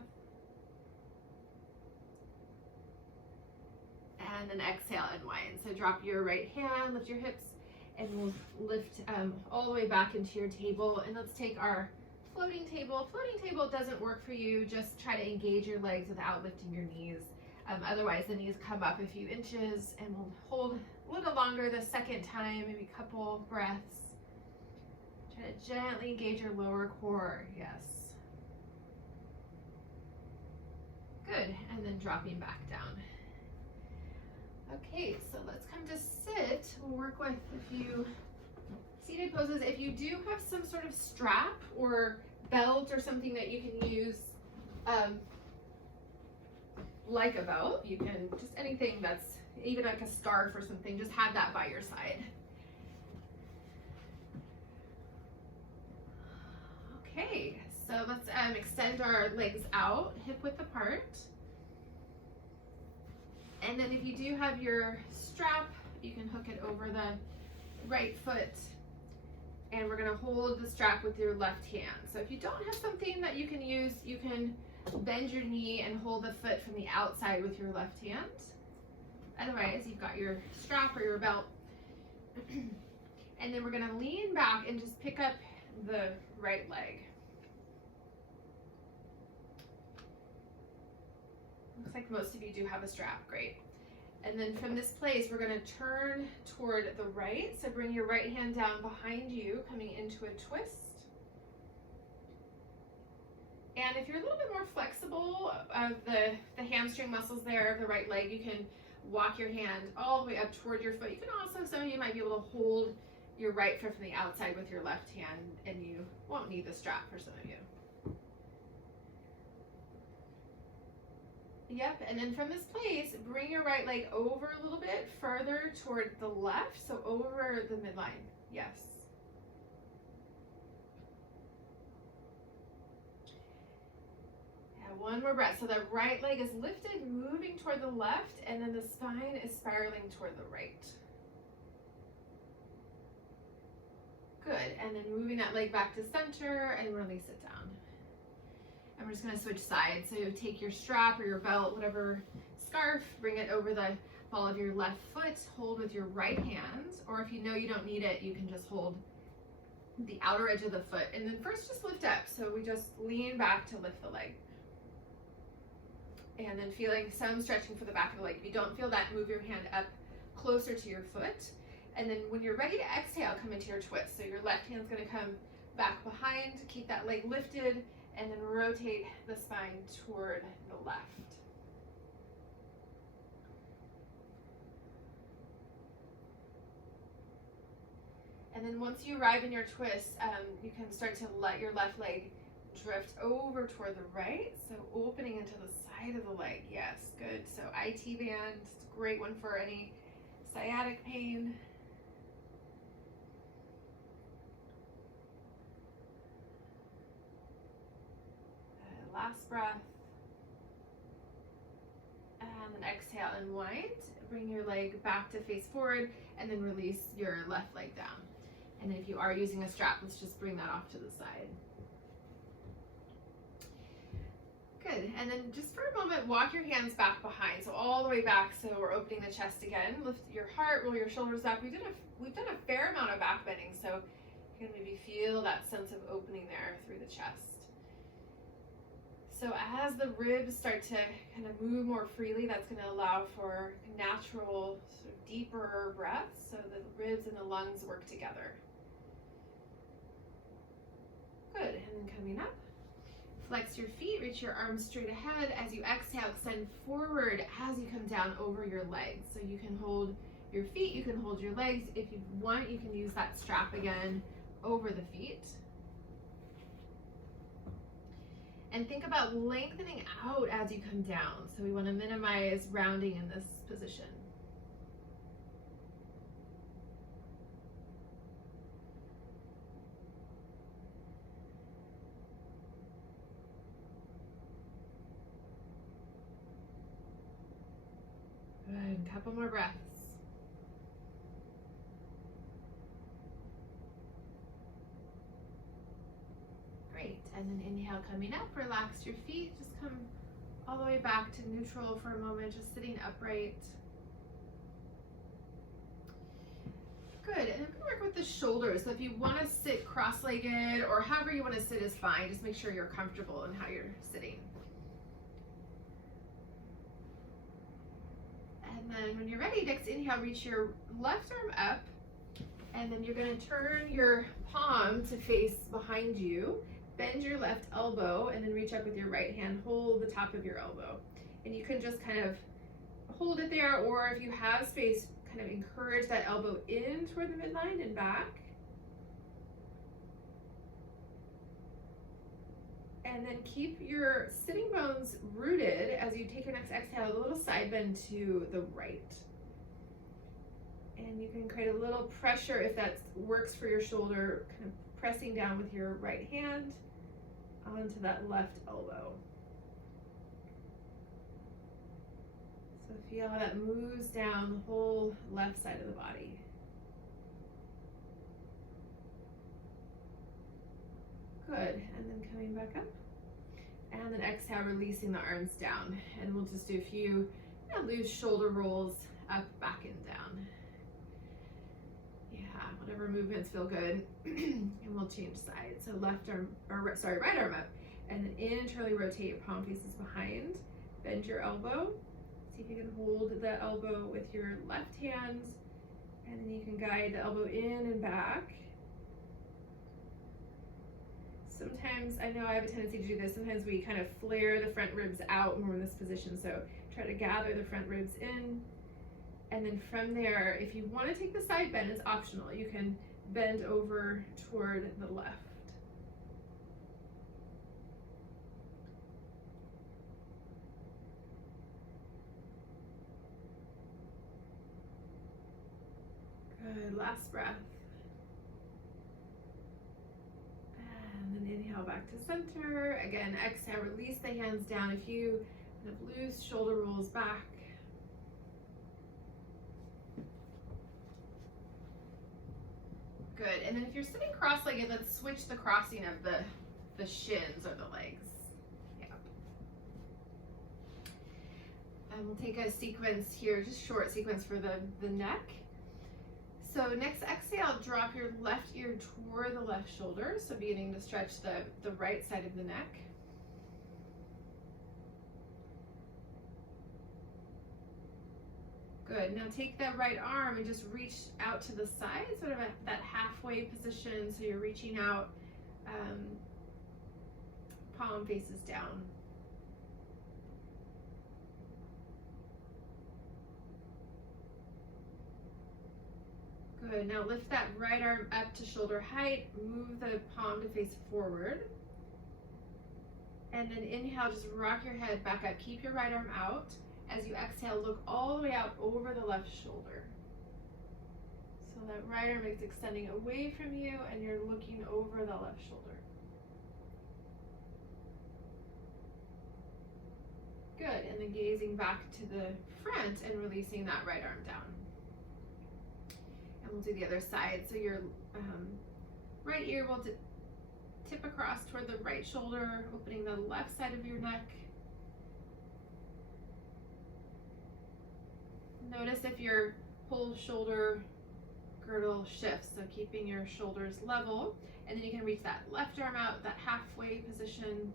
And then exhale, unwind. So drop your right hand, lift your hips, and we'll lift all the way back into your table. And let's take our floating table. Floating table doesn't work for you. Just try to engage your legs without lifting your knees. Otherwise, the knees come up a few inches, and we'll hold a little longer the second time, maybe a couple breaths. Try to gently engage your lower core. Yes. Good. And then dropping back down. Okay, so let's come to sit. We'll work with a few seated poses. If you do have some sort of strap or belt or something that you can use like a belt, you can just anything that's even like a scarf or something, just have that by your side. Okay, so let's extend our legs out, hip width apart. And then if you do have your strap, you can hook it over the right foot. And we're gonna hold the strap with your left hand. So if you don't have something that you can use, you can bend your knee and hold the foot from the outside with your left hand. Otherwise, you've got your strap or your belt. And then we're gonna lean back and just pick up the right leg. Looks like most of you do have a strap, great. And then from this place, we're gonna turn toward the right. So bring your right hand down behind you, coming into a twist. And if you're a little bit more flexible of the hamstring muscles there of the right leg, you can walk your hand all the way up toward your foot. You can also, some of you might be able to hold your right foot from the outside with your left hand, and you won't need the strap for some of you. Yep, and then from this place, bring your right leg over a little bit further toward the left, so over the midline. Yes. And one more breath. So the right leg is lifted, moving toward the left, and then the spine is spiraling toward the right. Good, and then moving that leg back to center and release it down. And we're just gonna switch sides. So you take your strap or your belt, whatever scarf, bring it over the ball of your left foot, hold with your right hand, or if you know you don't need it, you can just hold the outer edge of the foot. And then first just lift up. So we just lean back to lift the leg. And then feeling some stretching for the back of the leg. If you don't feel that, move your hand up closer to your foot. And then when you're ready to exhale, come into your twist. So your left hand's gonna come back behind, keep that leg lifted, and then rotate the spine toward the left. And then once you arrive in your twist, you can start to let your left leg drift over toward the right. So opening into the side of the leg. Yes, good. So IT band, it's a great one for any sciatic pain. Last breath. And then exhale, unwind. Bring your leg back to face forward, and then release your left leg down. And if you are using a strap, let's just bring that off to the side. Good, and then just for a moment, walk your hands back behind, so all the way back, so we're opening the chest again. Lift your heart, roll your shoulders back. We've done a fair amount of back bending, so you can maybe feel that sense of opening there through the chest. So as the ribs start to kind of move more freely, that's going to allow for natural, sort of deeper breaths, so the ribs and the lungs work together. Good, and then coming up, flex your feet, reach your arms straight ahead. As you exhale, extend forward as you come down over your legs. So you can hold your feet, you can hold your legs. If you want, you can use that strap again over the feet. And think about lengthening out as you come down. So we want to minimize rounding in this position. Good, a couple more breaths. Great, and then inhale, coming up, relax your feet, just come all the way back to neutral for a moment, just sitting upright. Good, and then we work with the shoulders. So if you want to sit cross-legged or however you want to sit is fine, just make sure you're comfortable in how you're sitting. And then when you're ready, next inhale, reach your left arm up, and then you're going to turn your palm to face behind you, bend your left elbow, and then reach up with your right hand, hold the top of your elbow. And you can just kind of hold it there, or if you have space, kind of encourage that elbow in toward the midline and back. And then keep your sitting bones rooted as you take your next exhale, a little side bend to the right. And you can create a little pressure if that works for your shoulder, kind of pressing down with your right hand onto that left elbow. So feel how that moves down the whole left side of the body. Good, and then coming back up. And then exhale, releasing the arms down. And we'll just do a few loose shoulder rolls up, back, and down. Yeah, whatever movements feel good. And we'll change sides. So right arm up. And then internally rotate your palm faces behind. Bend your elbow. See if you can hold the elbow with your left hand. And then you can guide the elbow in and back. Sometimes, I know I have a tendency to do this, sometimes we kind of flare the front ribs out when we're in this position, so try to gather the front ribs in, and then from there, if you want to take the side bend, it's optional. You can bend over toward the left. Good, last breath. And then inhale back to center. Again, exhale, release the hands down. A few kind of loose shoulder rolls back. Good, and then if you're sitting cross-legged, let's switch the crossing of the shins or the legs. Yeah. And we'll take a sequence here, just short sequence for the neck. So next exhale, drop your left ear toward the left shoulder. So beginning to stretch the right side of the neck. Good, now take that right arm and just reach out to the side, sort of at that halfway position. So you're reaching out, palm faces down. Good, now lift that right arm up to shoulder height, move the palm to face forward. And then inhale, just rock your head back up, keep your right arm out. As you exhale, look all the way out over the left shoulder. So that right arm is extending away from you and you're looking over the left shoulder. Good, and then gazing back to the front and releasing that right arm down. And we'll do the other side. So your right ear will tip across toward the right shoulder, opening the left side of your neck. Notice if your whole shoulder girdle shifts, so keeping your shoulders level. And then you can reach that left arm out, that halfway position.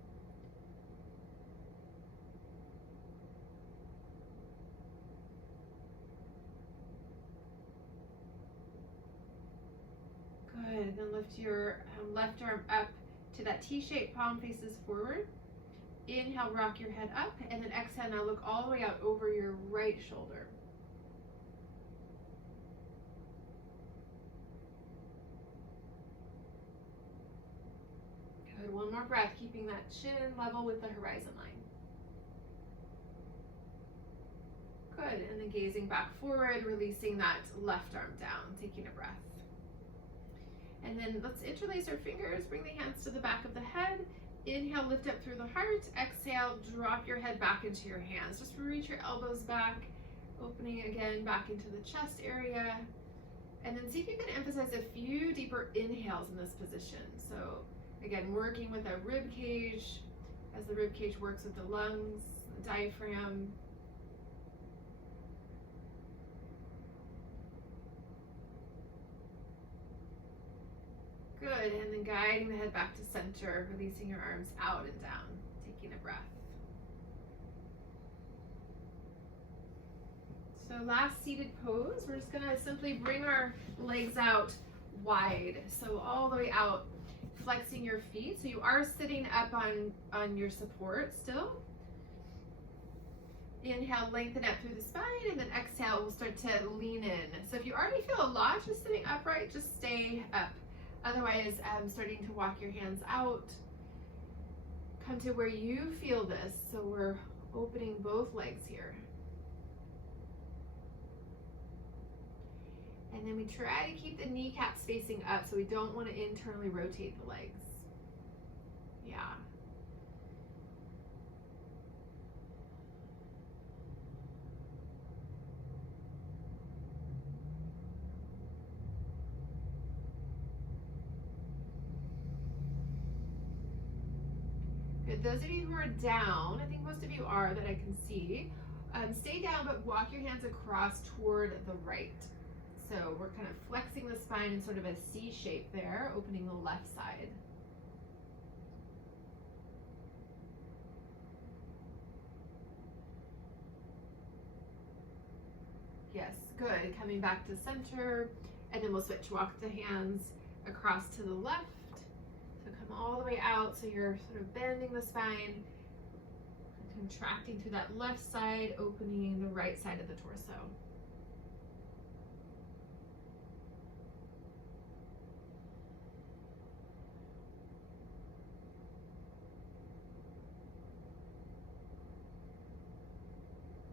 Good, then lift your left arm up to that T-shape, palm faces forward. Inhale, rock your head up, and then exhale, now look all the way out over your right shoulder. Good, one more breath, keeping that chin level with the horizon line. Good, and then gazing back forward, releasing that left arm down, taking a breath. And then let's interlace our fingers, bring the hands to the back of the head. Inhale, lift up through the heart. Exhale, drop your head back into your hands. Just reach your elbows back, opening again back into the chest area. And then see if you can emphasize a few deeper inhales in this position. So again, working with a rib cage, as the rib cage works with the lungs, the diaphragm. Good, and then guiding the head back to center, releasing your arms out and down, taking a breath. So last seated pose, we're just gonna simply bring our legs out wide. So all the way out, flexing your feet. So you are sitting up on your support still. Inhale, lengthen up through the spine, and then exhale, we'll start to lean in. So if you already feel a lot just sitting upright, just stay up. Otherwise, starting to walk your hands out. Come to where you feel this. So we're opening both legs here. And then we try to keep the kneecaps facing up, so we don't want to internally rotate the legs. Yeah. Good. Those of you who are down, I think most of you are that I can see, stay down, but walk your hands across toward the right. So we're kind of flexing the spine in sort of a C shape there, opening the left side. Yes, good. Coming back to center, and then we'll switch. Walk the hands across to the left. So come all the way out, so you're sort of bending the spine, contracting through that left side, opening the right side of the torso.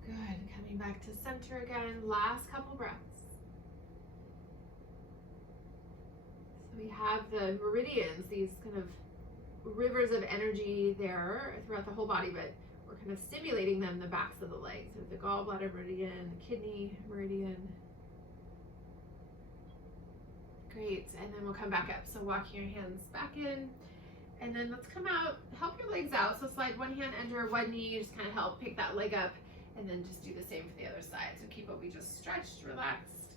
Good, coming back to center again, last couple breaths. So we have the meridians, these kind of rivers of energy there throughout the whole body, but we're kind of stimulating them in the backs of the legs. So the gallbladder meridian, the kidney meridian. Great, and then we'll come back up. So walking your hands back in, and then let's come out, help your legs out. So slide one hand under one knee, just kind of help pick that leg up. And then just do the same for the other side. So keep what we just stretched, relaxed.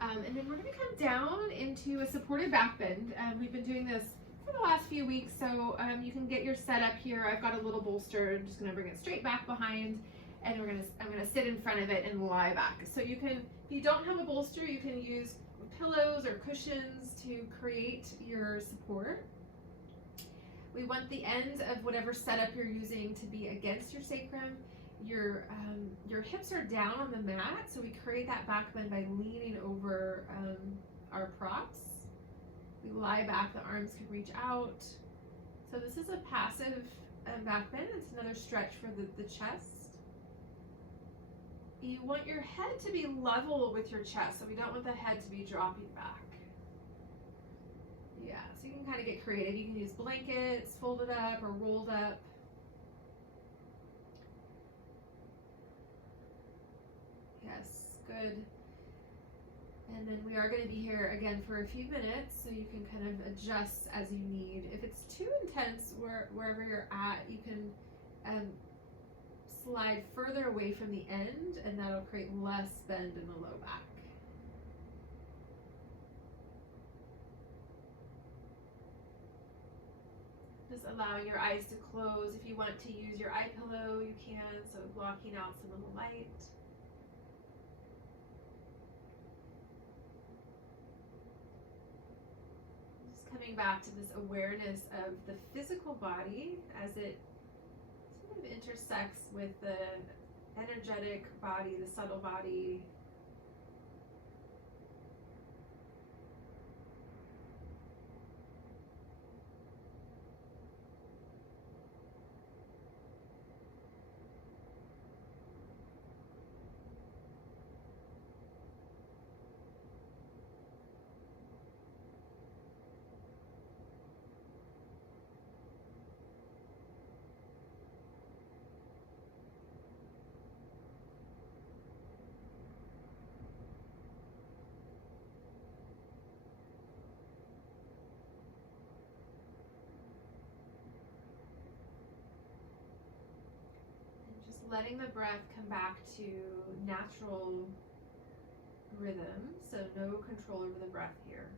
And then we're gonna come down into a supported back bend. We've been doing this for the last few weeks, so you can get your setup here. I've got a little bolster. I'm just gonna bring it straight back behind, and I'm gonna sit in front of it and lie back. So you can, if you don't have a bolster, you can use pillows or cushions to create your support. We want the end of whatever setup you're using to be against your sacrum. Your hips are down on the mat, so we create that back bend by leaning over our props. We lie back, the arms can reach out. So this is a passive back bend. It's another stretch for the chest. You want your head to be level with your chest, so we don't want the head to be dropping back. Yeah, so you can kind of get creative. You can use blankets, folded up or rolled up. Yes, good. And then we are going to be here again for a few minutes, so you can kind of adjust as you need. If it's too intense wherever you're at, you can slide further away from the end, and that'll create less bend in the low back. Just allowing your eyes to close. If you want to use your eye pillow, you can, so blocking out some of the light. Coming back to this awareness of the physical body as it sort of intersects with the energetic body, the subtle body. letting the breath come back to natural rhythm, so no control over the breath here.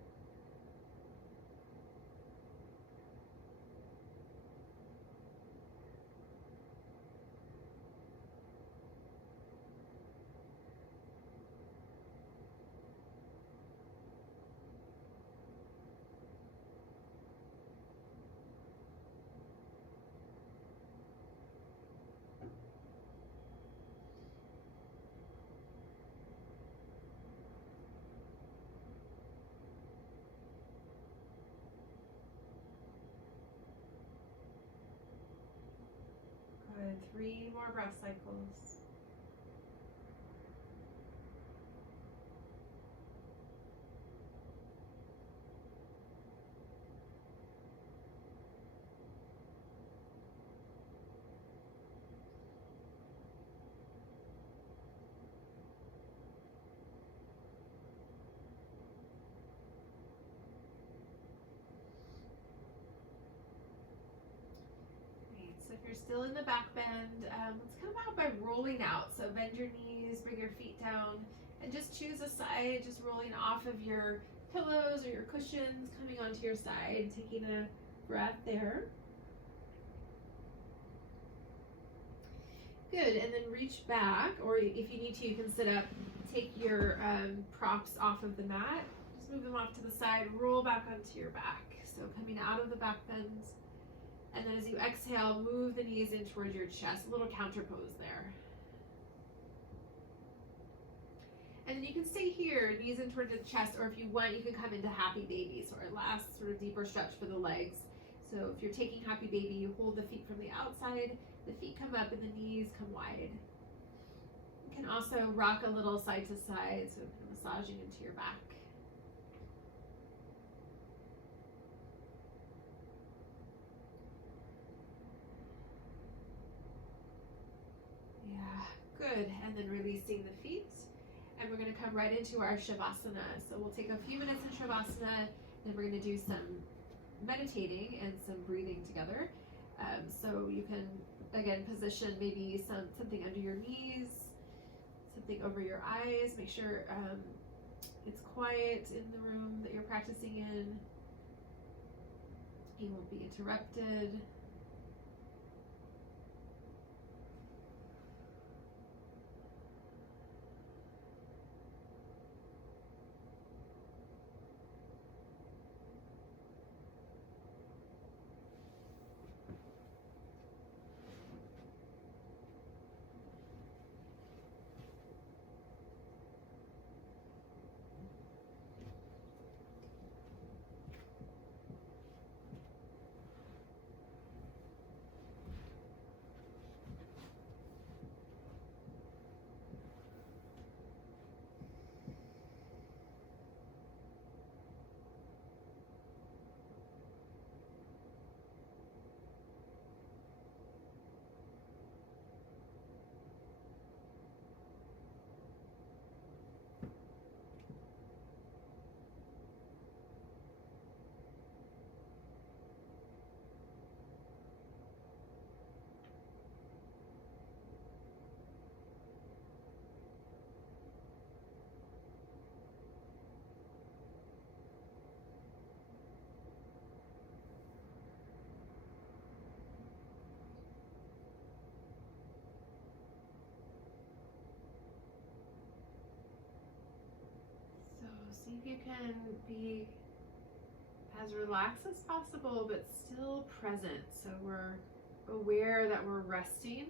Good. 3 more breath cycles. So if you're still in the back bend, let's come out by rolling out. So bend your knees, bring your feet down, and just choose a side, just rolling off of your pillows or your cushions, coming onto your side, taking a breath there. Good, and then reach back, or if you need to, you can sit up, take your props off of the mat, just move them off to the side, roll back onto your back. So coming out of the back bend. And then as you exhale, move the knees in towards your chest, a little counter pose there. And then you can stay here, knees in towards the chest, or if you want, you can come into happy baby, so our last sort of deeper stretch for the legs. So if you're taking happy baby, you hold the feet from the outside, the feet come up and the knees come wide. You can also rock a little side to side, so massaging into your back. Good, and then releasing the feet, and we're going to come right into our Shavasana. So we'll take a few minutes in Shavasana, then we're going to do some meditating and some breathing together. So you can, again, position maybe something under your knees, something over your eyes. Make sure it's quiet in the room that you're practicing in. You won't be interrupted. See if you can be as relaxed as possible, but still present. So we're aware that we're resting,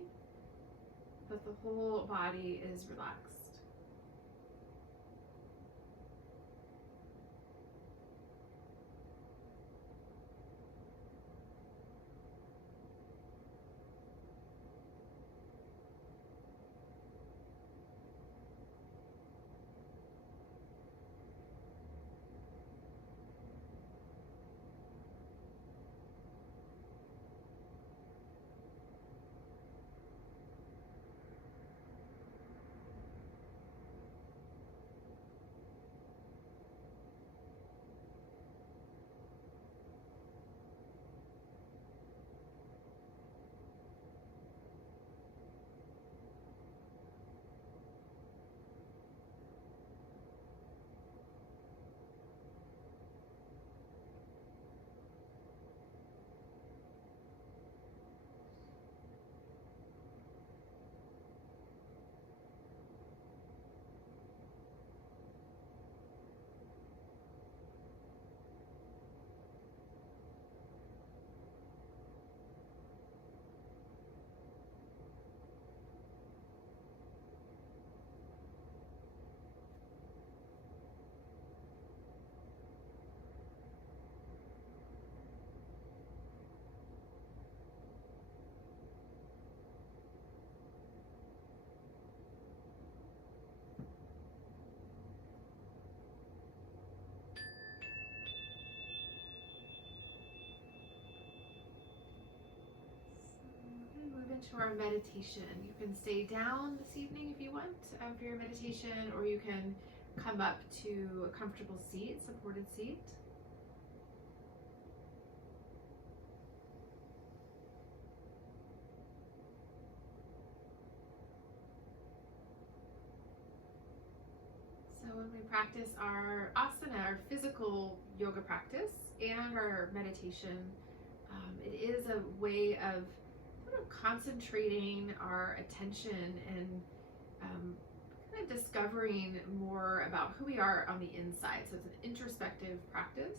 but the whole body is relaxed. to our meditation. You can stay down this evening if you want for your meditation, or you can come up to a comfortable seat, supported seat. So when we practice our asana, our physical yoga practice, and our meditation, it is a way of sort of concentrating our attention and kind of discovering more about who we are on the inside. So it's an introspective practice.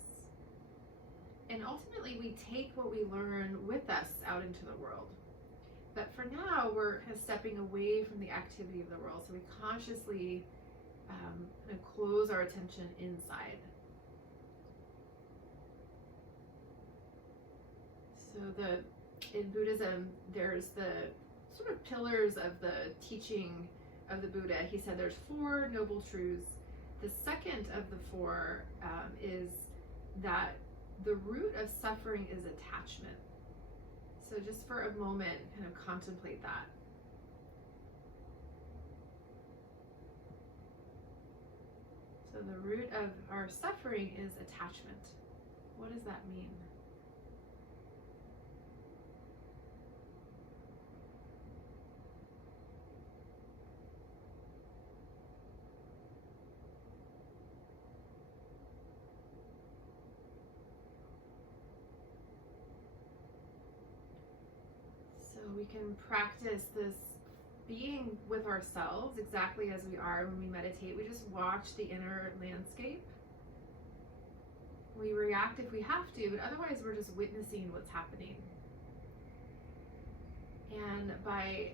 And ultimately, we take what we learn with us out into the world. But for now, we're kind of stepping away from the activity of the world. So we consciously kind of close our attention inside. So in Buddhism, there's the sort of pillars of the teaching of the Buddha. He said there's 4 noble truths. The second of the 4 is that the root of suffering is attachment. So just for a moment, kind of contemplate that. So the root of our suffering is attachment. What does that mean? So we can practice this being with ourselves exactly as we are when we meditate. We just watch the inner landscape. We react if we have to, but otherwise we're just witnessing what's happening. And by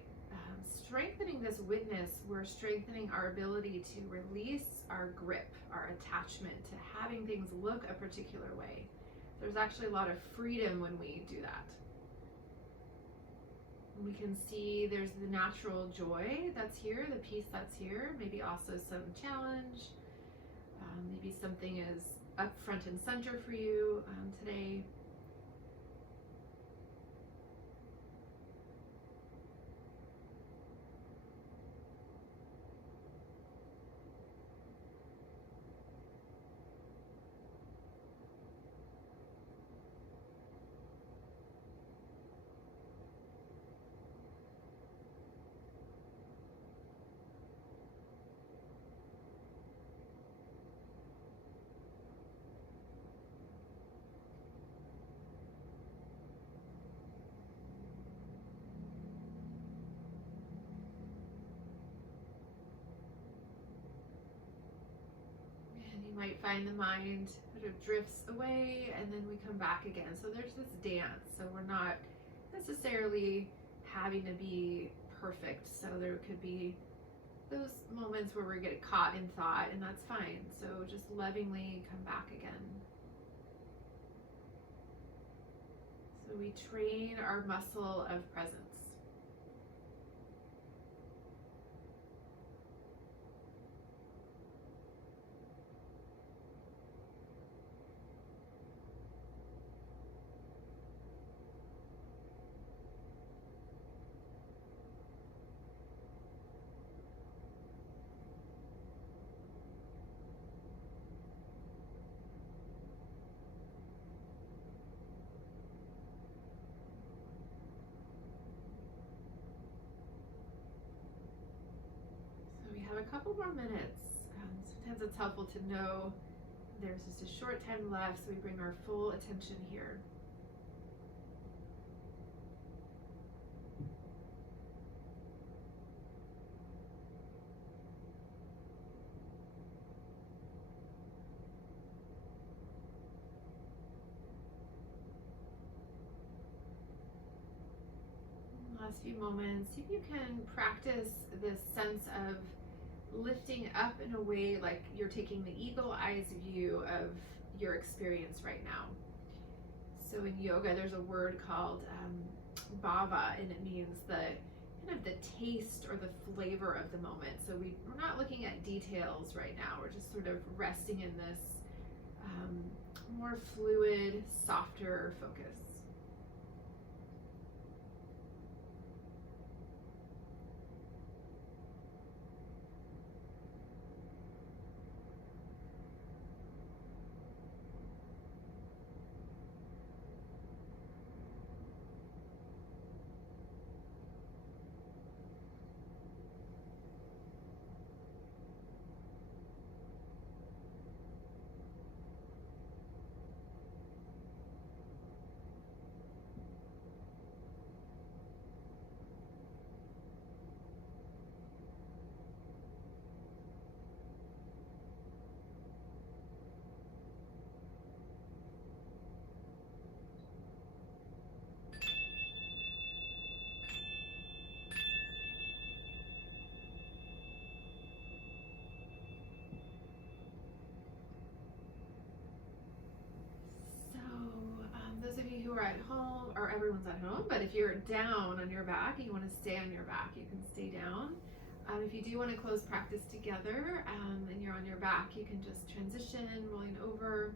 strengthening this witness, we're strengthening our ability to release our grip, our attachment to having things look a particular way. There's actually a lot of freedom when we do that. We can see there's the natural joy that's here, the peace that's here, maybe also some challenge, maybe something is up front and center for you today. Might find the mind sort of drifts away and then we come back again. So there's this dance. So we're not necessarily having to be perfect. So there could be those moments where we get caught in thought, and that's fine. So just lovingly come back again. So we train our muscle of presence. A couple more minutes. Sometimes it's helpful to know there's just a short time left, so we bring our full attention here. Last few moments, see if you can practice this sense of lifting up in a way like you're taking the eagle eyes view of your experience right now. So in yoga, there's a word called bhava, and it means the kind of the taste or the flavor of the moment. So we're not looking at details right now. We're just sort of resting in this more fluid, softer focus. at home, or everyone's at home, but if you're down on your back and you want to stay on your back, you can stay down. If you do want to close practice together and you're on your back, you can just transition, rolling over,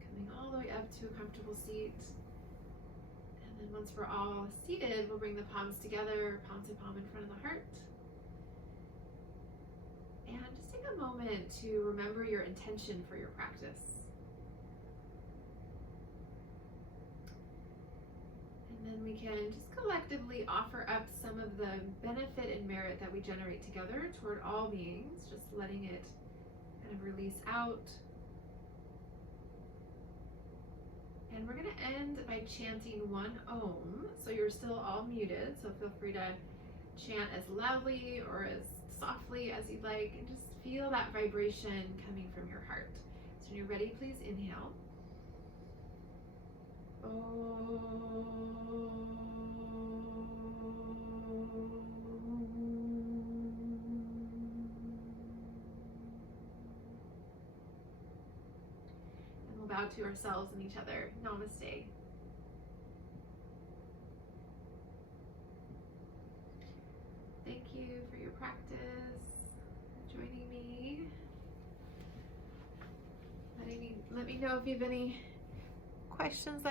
coming all the way up to a comfortable seat. And then once we're all seated, we'll bring the palms together, palm to palm in front of the heart. And just take a moment to remember your intention for your practice. And then we can just collectively offer up some of the benefit and merit that we generate together toward all beings, just letting it kind of release out. And we're going to end by chanting one Om. So you're still all muted, so feel free to chant as loudly or as softly as you'd like, and just feel that vibration coming from your heart. So when you're ready, please inhale. And we'll bow to ourselves and each other. Namaste. Thank you for your practice, joining me. Let me know if you have any questions.